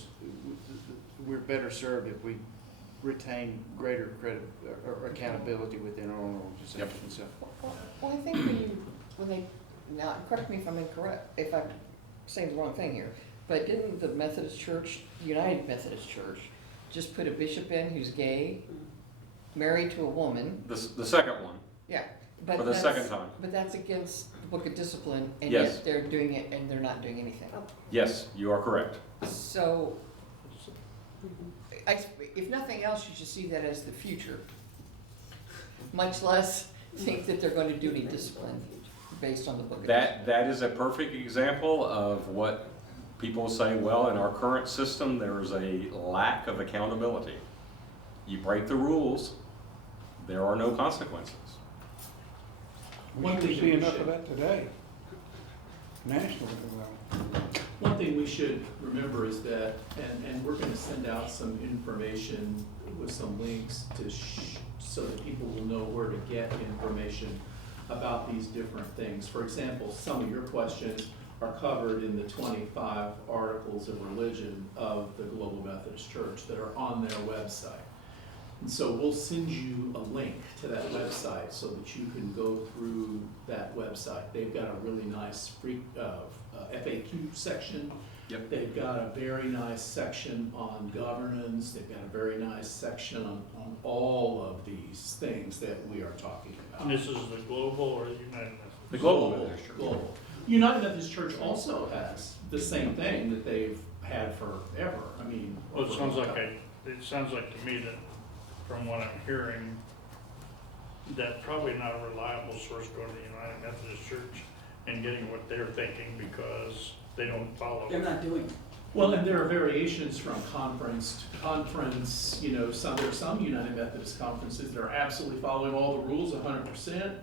we're better served if we retain greater or accountability within our own organization. Yep. So, Well, I think when they, now, correct me if I'm incorrect, if I'm saying the wrong thing here, but didn't the Methodist Church, United Methodist Church, just put a bishop in who's gay, married to a woman? The second one, Yeah. But for the that's- second time. But that's against the Book of Discipline, and Yes. yet they're doing it and they're not doing anything. Yes, you are correct. So, if nothing else, you should see that as the future. Much less think that they're going to do any discipline based on the Book of Discipline. That is a perfect example of what people say, well, in our current system, there is a lack of accountability. You break the rules, there are no consequences. We One sure thing see we enough should- of that today, nationally, well. One thing we should remember is that, and we're gonna send out some information with some links so that people will know where to get information about these different things. For example, some of your questions are covered in the 25 articles of religion of the Global Methodist Church that are on their website. And so we'll send you a link to that website so that you can go through that website. They've got a really nice FAQ section. Yep. They've got a very nice section on governance. They've got a very nice section on all of these things that we are talking about. And this is the global or the United Methodist? The Global Methodist Church. Global. United Methodist Church also has the same thing that they've had forever. I mean. Well, it over sounds a like long time. it sounds like to me that, from what I'm hearing, that probably not a reliable source going to the United Methodist Church and getting what they're thinking because they don't follow. They're not doing it. Well, and there are variations from conference to conference, there are some United Methodist conferences that are absolutely following all the rules 100%.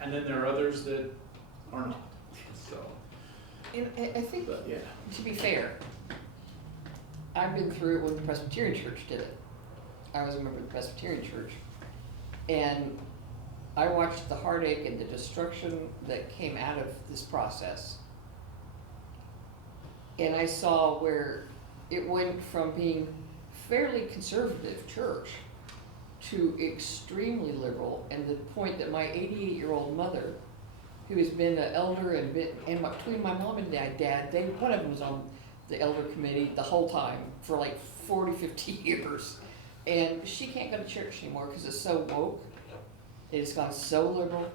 And then there are others that are not, so, And I think, but yeah. to be fair, I've been through it when the Presbyterian Church did it. I was a member of the Presbyterian Church. And I watched the heartache and the destruction that came out of this process. And I saw where it went from being fairly conservative church to extremely liberal, and the point that my 88-year-old mother, who has been an elder and between my mom and dad, one of them was on the elder committee the whole time for like 40, 50 years. And she can't go to church anymore because it's so woke. It has gone so liberal.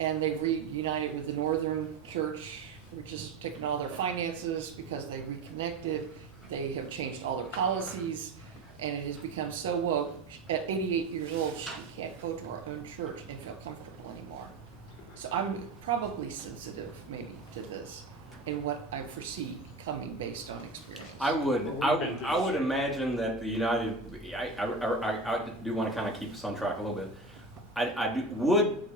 And they've reunited with the Northern Church, which has taken all their finances because they reconnected. They have changed all their policies, and it has become so woke. At 88 years old, she can't go to our own church and feel comfortable anymore. So I'm probably sensitive maybe to this and what I foresee coming based on experience. I would imagine that the United, I do want to kind of keep us on track a little bit. I would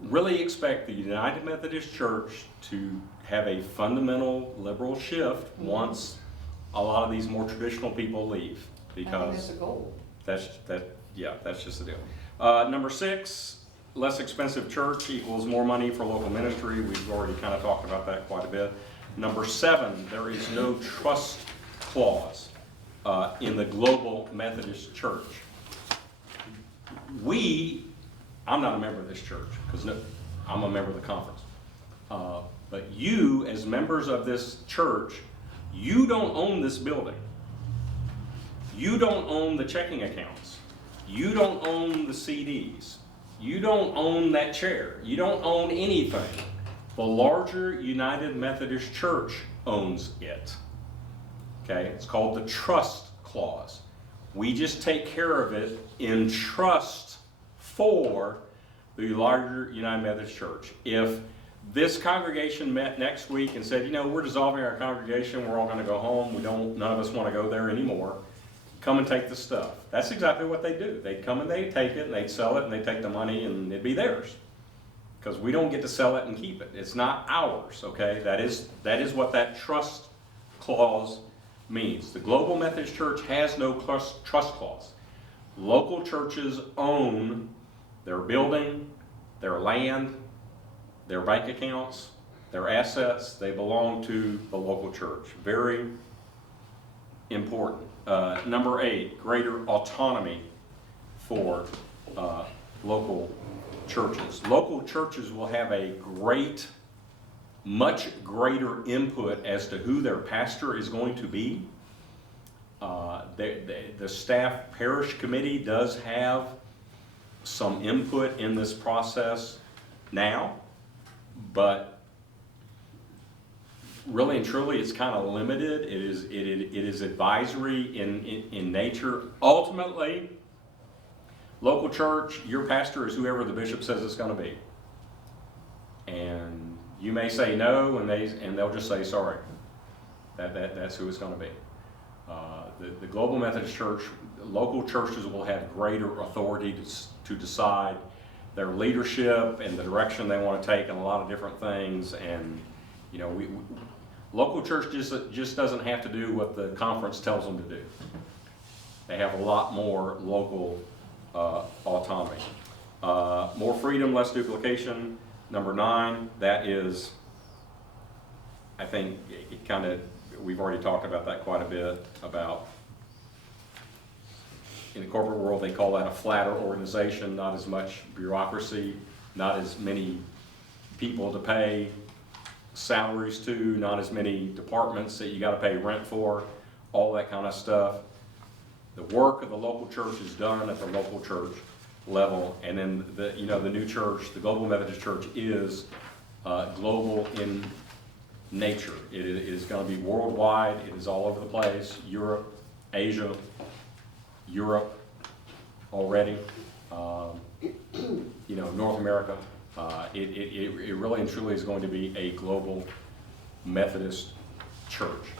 really expect the United Methodist Church to have a fundamental liberal shift once a lot of these more traditional people leave, I think because that's a goal. that's just the deal. Number 6, less expensive church equals more money for local ministry. We've already kind of talked about that quite a bit. Number 7, there is no trust clause in the global Methodist Church. I'm not a member of this church because I'm a member of the conference. But you, as members of this church, you don't own this building. You don't own the checking accounts. You don't own the CDs. You don't own that chair. You don't own anything. The larger United Methodist Church owns it. Okay, it's called the trust clause. We just take care of it in trust for the larger United Methodist Church. If this congregation met next week and said, we're dissolving our congregation, we're all going to go home, none of us want to go there anymore, come and take the stuff. That's exactly what they do. They'd come and they'd take it and they'd sell it and they'd take the money and it'd be theirs. Because we don't get to sell it and keep it. It's not ours, okay? That is what that trust clause means. The Global Methodist Church has no trust clause. Local churches own their building, their land, their bank accounts, their assets. They belong to the local church. Very important. Number 8, greater autonomy for local churches. Local churches will have a much greater input as to who their pastor is going to be. The staff parish committee does have some input in this process now, but really and truly it's kind of limited. It is advisory in nature. Ultimately, local church, your pastor is whoever the bishop says it's going to be. And you may say no, and they'll just say sorry. That's who it's going to be. The Global Methodist Church, local churches will have greater authority to decide their leadership and the direction they want to take in a lot of different things. And local church just doesn't have to do what the conference tells them to do. They have a lot more local autonomy. More freedom, less duplication. Number 9, that is, I think we've already talked about that quite a bit, about in the corporate world they call that a flatter organization, not as much bureaucracy, not as many people to pay salaries to, not as many departments that you got to pay rent for, all that kind of stuff. The work of the local church is done at the local church level, and then the new church, the Global Methodist Church, is global in nature. It is going to be worldwide. It is all over the place. Europe, Asia, Europe already. North America. It really and truly is going to be a global Methodist church.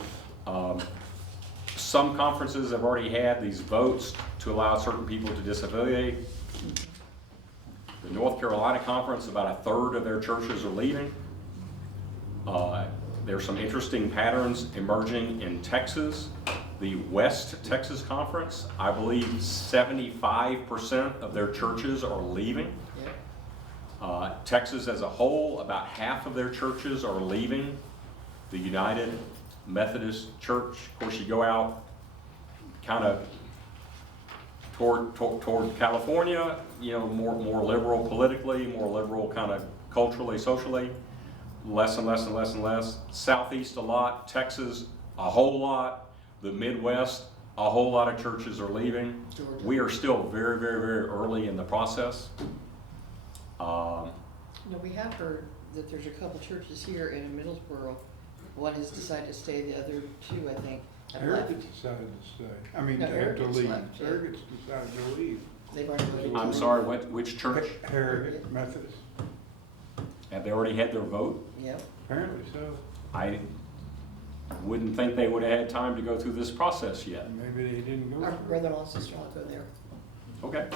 Some conferences have already had these votes to allow certain people to disaffiliate. The North Carolina Conference, about a third of their churches are leaving. There's some interesting patterns emerging in Texas. The West Texas Conference, I believe 75% of their churches are leaving. Texas as a whole, about half of their churches are leaving the United Methodist Church. Of course, you go out kind of toward California, you know, more liberal politically, more liberal kind of culturally, socially, less and less and less and less. Southeast a lot, Texas a whole lot, the Midwest, a whole lot of churches are leaving. Georgia. We are still very, very, very early in the process. No, we have heard that there's a couple churches here in Middlesboro. One has decided to stay, the other two, I think, have left. Heritage decided to stay, I mean, No, to have to Heritage leave. left, yeah. Heritage decided to leave. They've already voted. I'm sorry, which church? Heritage Methodist, Have they already had their vote? Yep. apparently so. I wouldn't think they would have had time to go through this process yet. Maybe they didn't go Our for it. brother-in-law and sister-in-law go there. Okay.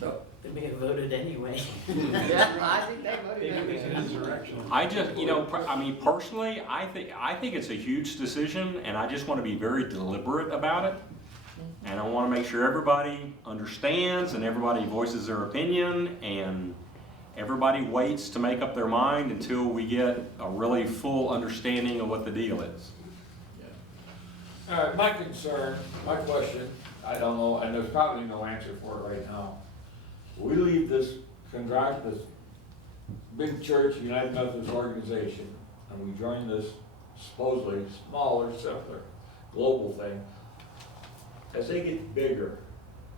So. They may have voted anyway. Yeah, I think they voted. It's an insurrection. I just, you know, I mean, personally, I think it's a huge decision, and I just want to be very deliberate about it. And I want to make sure everybody understands and everybody voices their opinion and everybody waits to make up their mind until we get a really full understanding of what the deal is. All right, my concern, my question, I don't know, and there's probably no answer for it right now. We leave this this big church, United Methodist organization, and we join this supposedly smaller, simpler, global thing. As they get bigger,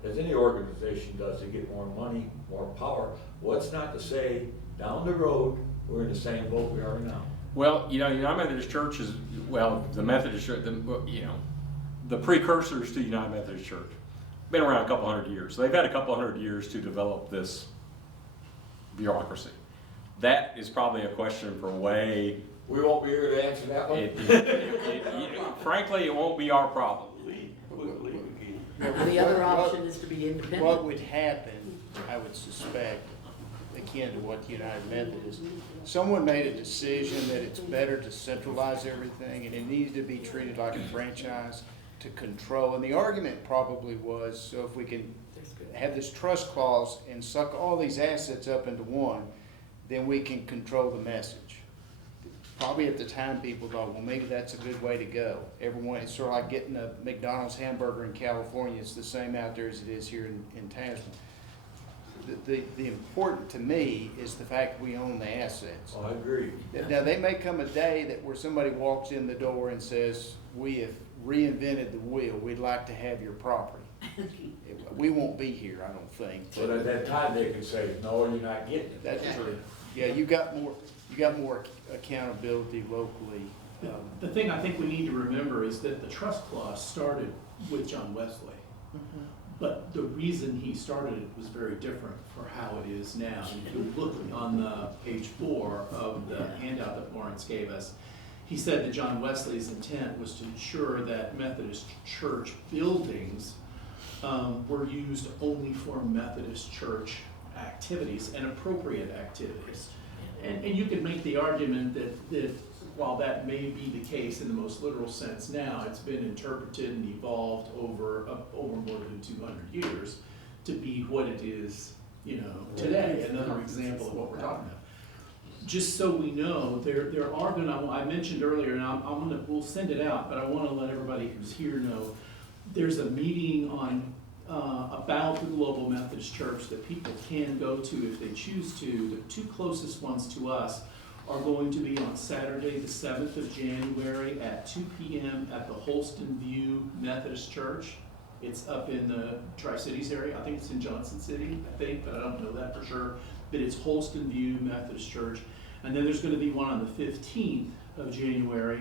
as any organization does, they get more money, more power. What's not to say, down the road, we're in the same boat we are now? Well, you know, United Methodist Church is, well, the Methodist Church, you know, the precursors to United Methodist Church, been around a couple hundred years. They've had a couple hundred years to develop this bureaucracy. That is probably a question for way. We won't be here to answer that one? Frankly, it won't be our problem. The other option is to be independent. What would happen, I would suspect, akin to what United Methodist, someone made a decision that it's better to centralize everything and it needed to be treated like a franchise to control. And the argument probably was, so if we can have this trust clause and suck all these assets up into one, then we can control the message. Probably at the time, people thought, well, maybe that's a good way to go. Everyone, it's sort of like getting a McDonald's hamburger in California. It's the same out there as it is here in Tasman. The important to me is the fact we own the assets. Oh, I agree. Now, they may come a day that where somebody walks in the door and says, we have reinvented the wheel. We'd like to have your property. We won't be here, I don't think. But at that time, they could say, no, you're not getting it. That's true. Yeah, you got more accountability locally. The thing I think we need to remember is that the trust clause started with John Wesley. But the reason he started it was very different for how it is now. And if you look on the page 4 of the handout that Lawrence gave us, he said that John Wesley's intent was to ensure that Methodist church buildings were used only for Methodist church activities and appropriate activities. And you could make the argument that while that may be the case in the most literal sense now, it's been interpreted and evolved over more than 200 years to be what it is, you know, today. Another example of what we're talking about. Just so we know, there are gonna, I mentioned earlier, and we'll send it out, but I wanna let everybody who's here know, there's a meeting on, about the Global Methodist Church that people can go to if they choose to. The two closest ones to us are going to be on Saturday, the 7th of January at 2 p.m. at the Holston View Methodist Church. It's up in the Tri-Cities area. I think it's in Johnson City, I think, but I don't know that for sure. But it's Holston View Methodist Church. And then there's going to be one on the 15th of January,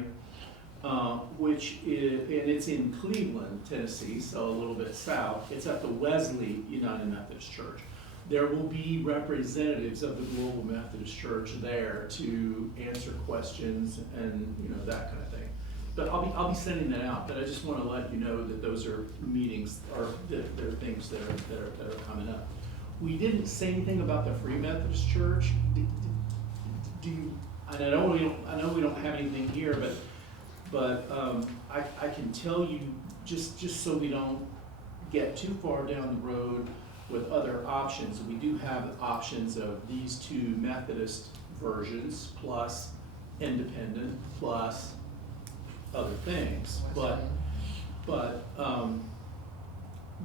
which is, and it's in Cleveland, Tennessee, so a little bit south. It's at the Wesley United Methodist Church. There will be representatives of the Global Methodist Church there to answer questions and, you know, that kind of thing. But I'll be sending that out. But I just want to let you know that those are meetings, or that there are things that are coming up. we didn't say anything about the Free Methodist Church. Do you, and I know we don't have anything here, but I can tell you, just so we don't get too far down the road with other options, we do have options of these two Methodist versions, plus independent, plus other things. But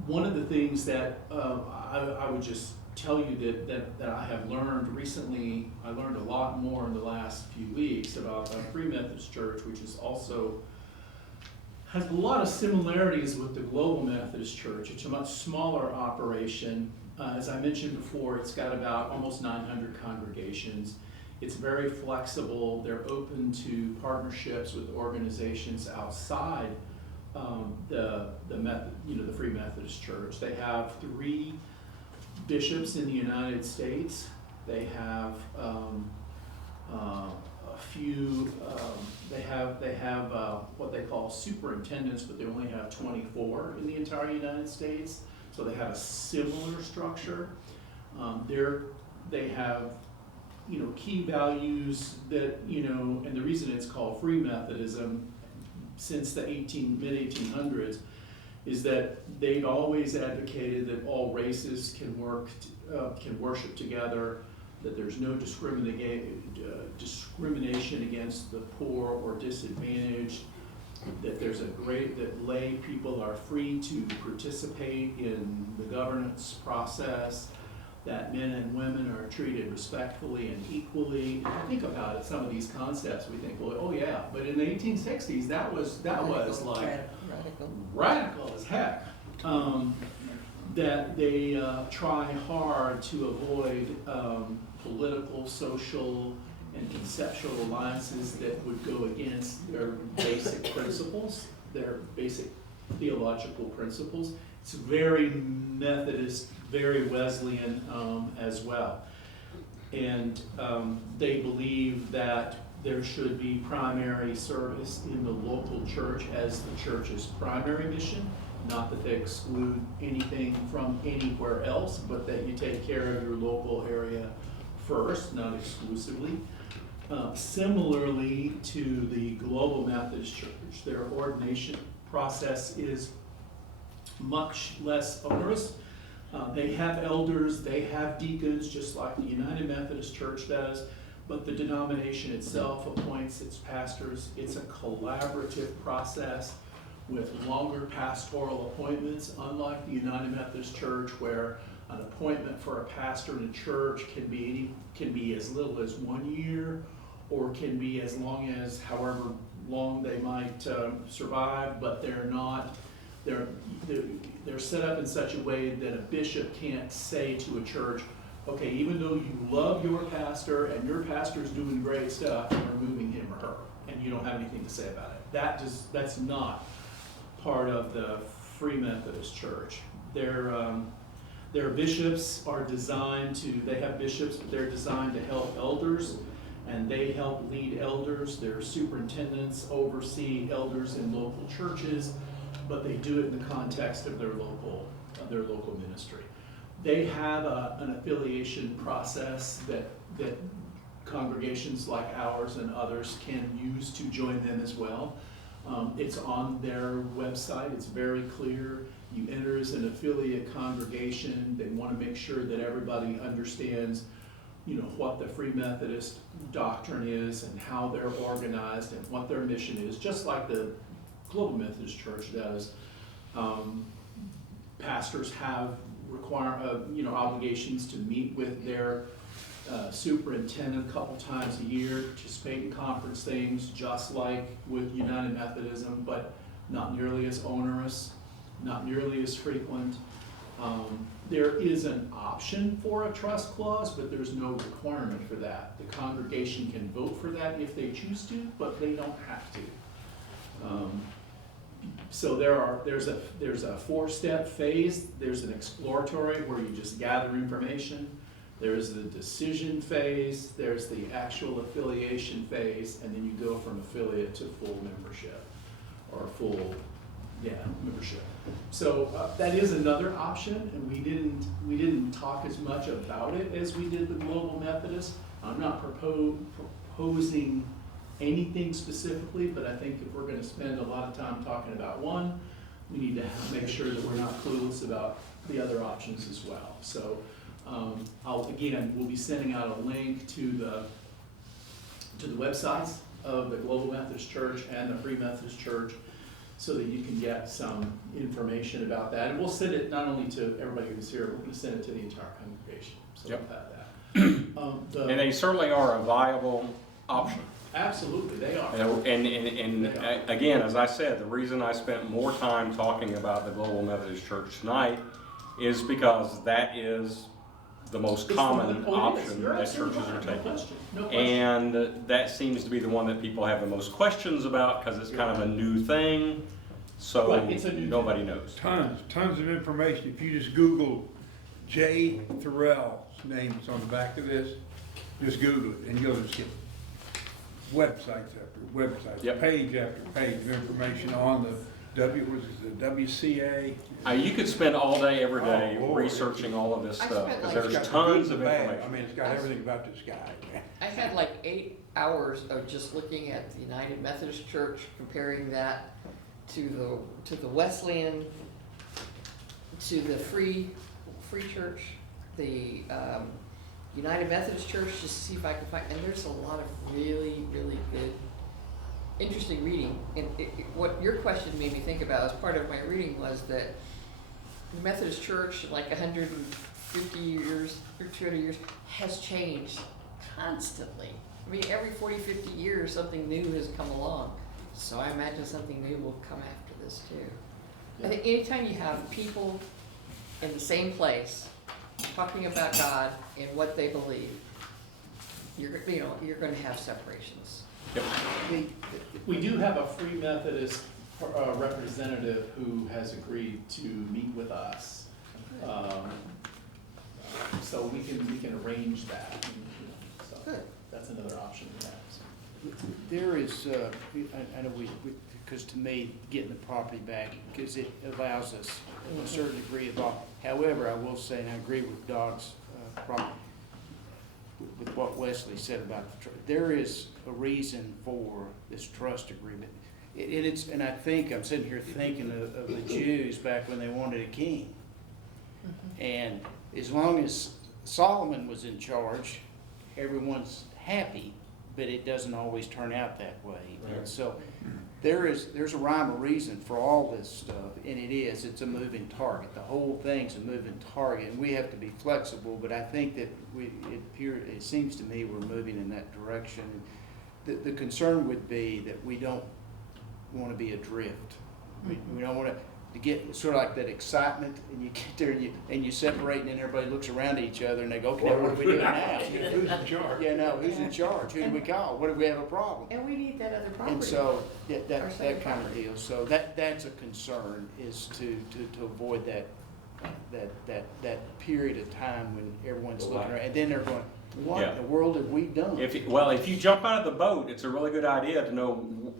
one of the things that I would just tell you that I have learned recently, I learned a lot more in the last few weeks about the Free Methodist Church, which is also has a lot of similarities with the Global Methodist Church. It's a much smaller operation. As I mentioned before, it's got about almost 900 congregations. It's very flexible. They're open to partnerships with organizations outside the Free Methodist Church. They have 3 bishops in the United States. They have a few. They have what they call superintendents, but they only have 24 in the entire United States. So they have a similar structure. They have key values that and the reason it's called Free Methodism since the mid-1800s is that they've always advocated that all races can worship together, that there's no discrimination against the poor or disadvantaged, that that lay people are free to participate in the governance process, that men and women are treated respectfully and equally. If you think about it, some of these concepts, we think, well, oh yeah, but in the 1860s, that was like radical as heck. That they try hard to avoid political, social, and conceptual alliances that would go against their basic principles, their basic theological principles. It's very Methodist, very Wesleyan as well. And they believe that there should be primary service in the local church as the church's primary mission, not that they exclude anything from anywhere else, but that you take care of your local area first, not exclusively. Similarly to the Global Methodist Church, their ordination process is much less onerous. They have elders, they have deacons, just like the United Methodist Church does, but the denomination itself appoints its pastors. It's a collaborative process with longer pastoral appointments, unlike the United Methodist Church, where an appointment for a pastor in a church can be as little as 1 year, or can be as long as however long they might survive, but they're set up in such a way that a bishop can't say to a church, okay, even though you love your pastor and your pastor's doing great stuff, you're removing him or her, and you don't have anything to say about it. That's not part of the Free Methodist Church. Their bishops are designed to, they have bishops, but they're designed to help elders, and they help lead elders. Their superintendents oversee elders in local churches, but they do it in the context of their local ministry. They have an affiliation process that congregations like ours and others can use to join them as well. It's on their website. It's very clear. You enter as an affiliate congregation. They want to make sure that everybody understands, what the Free Methodist doctrine is and how they're organized and what their mission is, just like the Global Methodist Church does. Pastors have obligations to meet with their superintendent a couple times a year, participate in conference things, just like with United Methodism, but not nearly as onerous, not nearly as frequent. There is an option for a trust clause, but there's no requirement for that. The congregation can vote for that if they choose to, but they don't have to. So there's a 4-step phase. There's an exploratory where you just gather information. There's the decision phase. There's the actual affiliation phase, and then you go from affiliate to full membership, or full membership. So that is another option, and we didn't talk as much about it as we did the Global Methodist. I'm not proposing anything specifically, but I think if we're gonna spend a lot of time talking about one, we need to make sure that we're not clueless about the other options as well. So we'll be sending out a link to the websites of the Global Methodist Church and the Free Methodist Church, so that you can get some information about that. And we'll send it not only to everybody who's here, we're gonna send it to the entire congregation, so we'll Yep. have that. And they certainly are a viable option. Absolutely, they are. And again, as I said, the reason I spent more time talking about the Global Methodist Church tonight is because that is the most common option that churches are taking. No question. And that seems to be the one that people have the most questions about, because it's kind of a new thing, so Right, it's a new nobody knows. Tons of information. If you just Google J. Thorell's name's on the back of this, just Google it, and you'll just get websites after websites, Yep. page after page of information on the WCA. You could spend all day, every day, Oh, Lord. researching all of this I stuff, spent because like- It's there's got the good tons and of the bad. information. I mean, it's got everything about this guy. I had like 8 hours of just looking at the United Methodist Church, comparing that to the Wesleyan, to the Free Church, the United Methodist Church, just to see if I could find, and there's a lot of really, really good, interesting reading. And what your question made me think about as part of my reading was that the Methodist Church, like 150 years or 200 years, has changed constantly. I mean, every 40, 50 years, something new has come along. So I imagine something new will come after this too. I think anytime you have people in the same place talking about God and what they believe, you're going to have separations. Yep. We do have a Free Methodist representative who has agreed to meet with us. So we can arrange that. So Good. that's another option we have. So. There is, I know because to me, getting the property back, because it allows us a certain degree of, however, I will say, and I agree with Dog's problem, with what Wesley said about the trust. There is a reason for this trust agreement. And I think, I'm sitting here thinking of the Jews back when they wanted a king. And as long as Solomon was in charge, everyone's happy, but it doesn't always turn out that way. Right. And so there's a rhyme or reason for all this stuff, and it's a moving target. The whole thing's a moving target, and we have to be flexible, but I think that it seems to me we're moving in that direction. The concern would be that we don't want to be adrift. We don't want to get sort of like that excitement, and you get there and you separate, and then everybody looks around at each other and they go, okay, what are we doing now? Who's in charge? Yeah, no, who's in charge? Who do we call? What if we have a problem? And we need that other property. And so, Our that second kind of property. deal, so that's a concern, is to avoid that period of time when everyone's looking around, and then they're going, what in the world have we done? If you jump out of the boat, it's a really good idea to know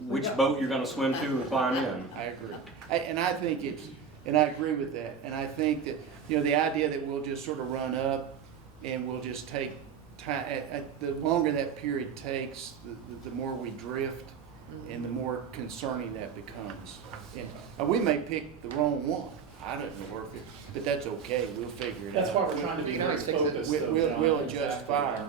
which boat you're gonna swim to and climb in. I agree. And I think and I agree with that, and I think that, the idea that we'll just sort of run up and we'll just take time, the longer that period takes, the more we drift, and the more concerning that becomes. And we may pick the wrong one. I don't know, but that's okay, we'll figure it out. That's why we're trying to be You can very always fix it. focused. We'll on adjust exactly fire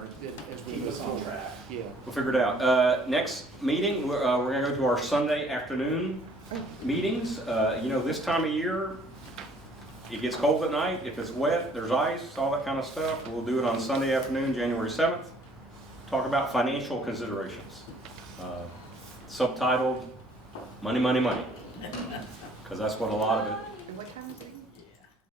as we Keep move us on forward. track. Yeah. We'll figure it out. Next meeting, we're gonna go to our Sunday afternoon meetings. This time of year, it gets cold at night. If it's wet, there's ice, all that kind of stuff. We'll do it on Sunday afternoon, January 7th. Talk about financial considerations. Subtitled, Money, Money, Money. Because that's what a lot of it. And what time is it?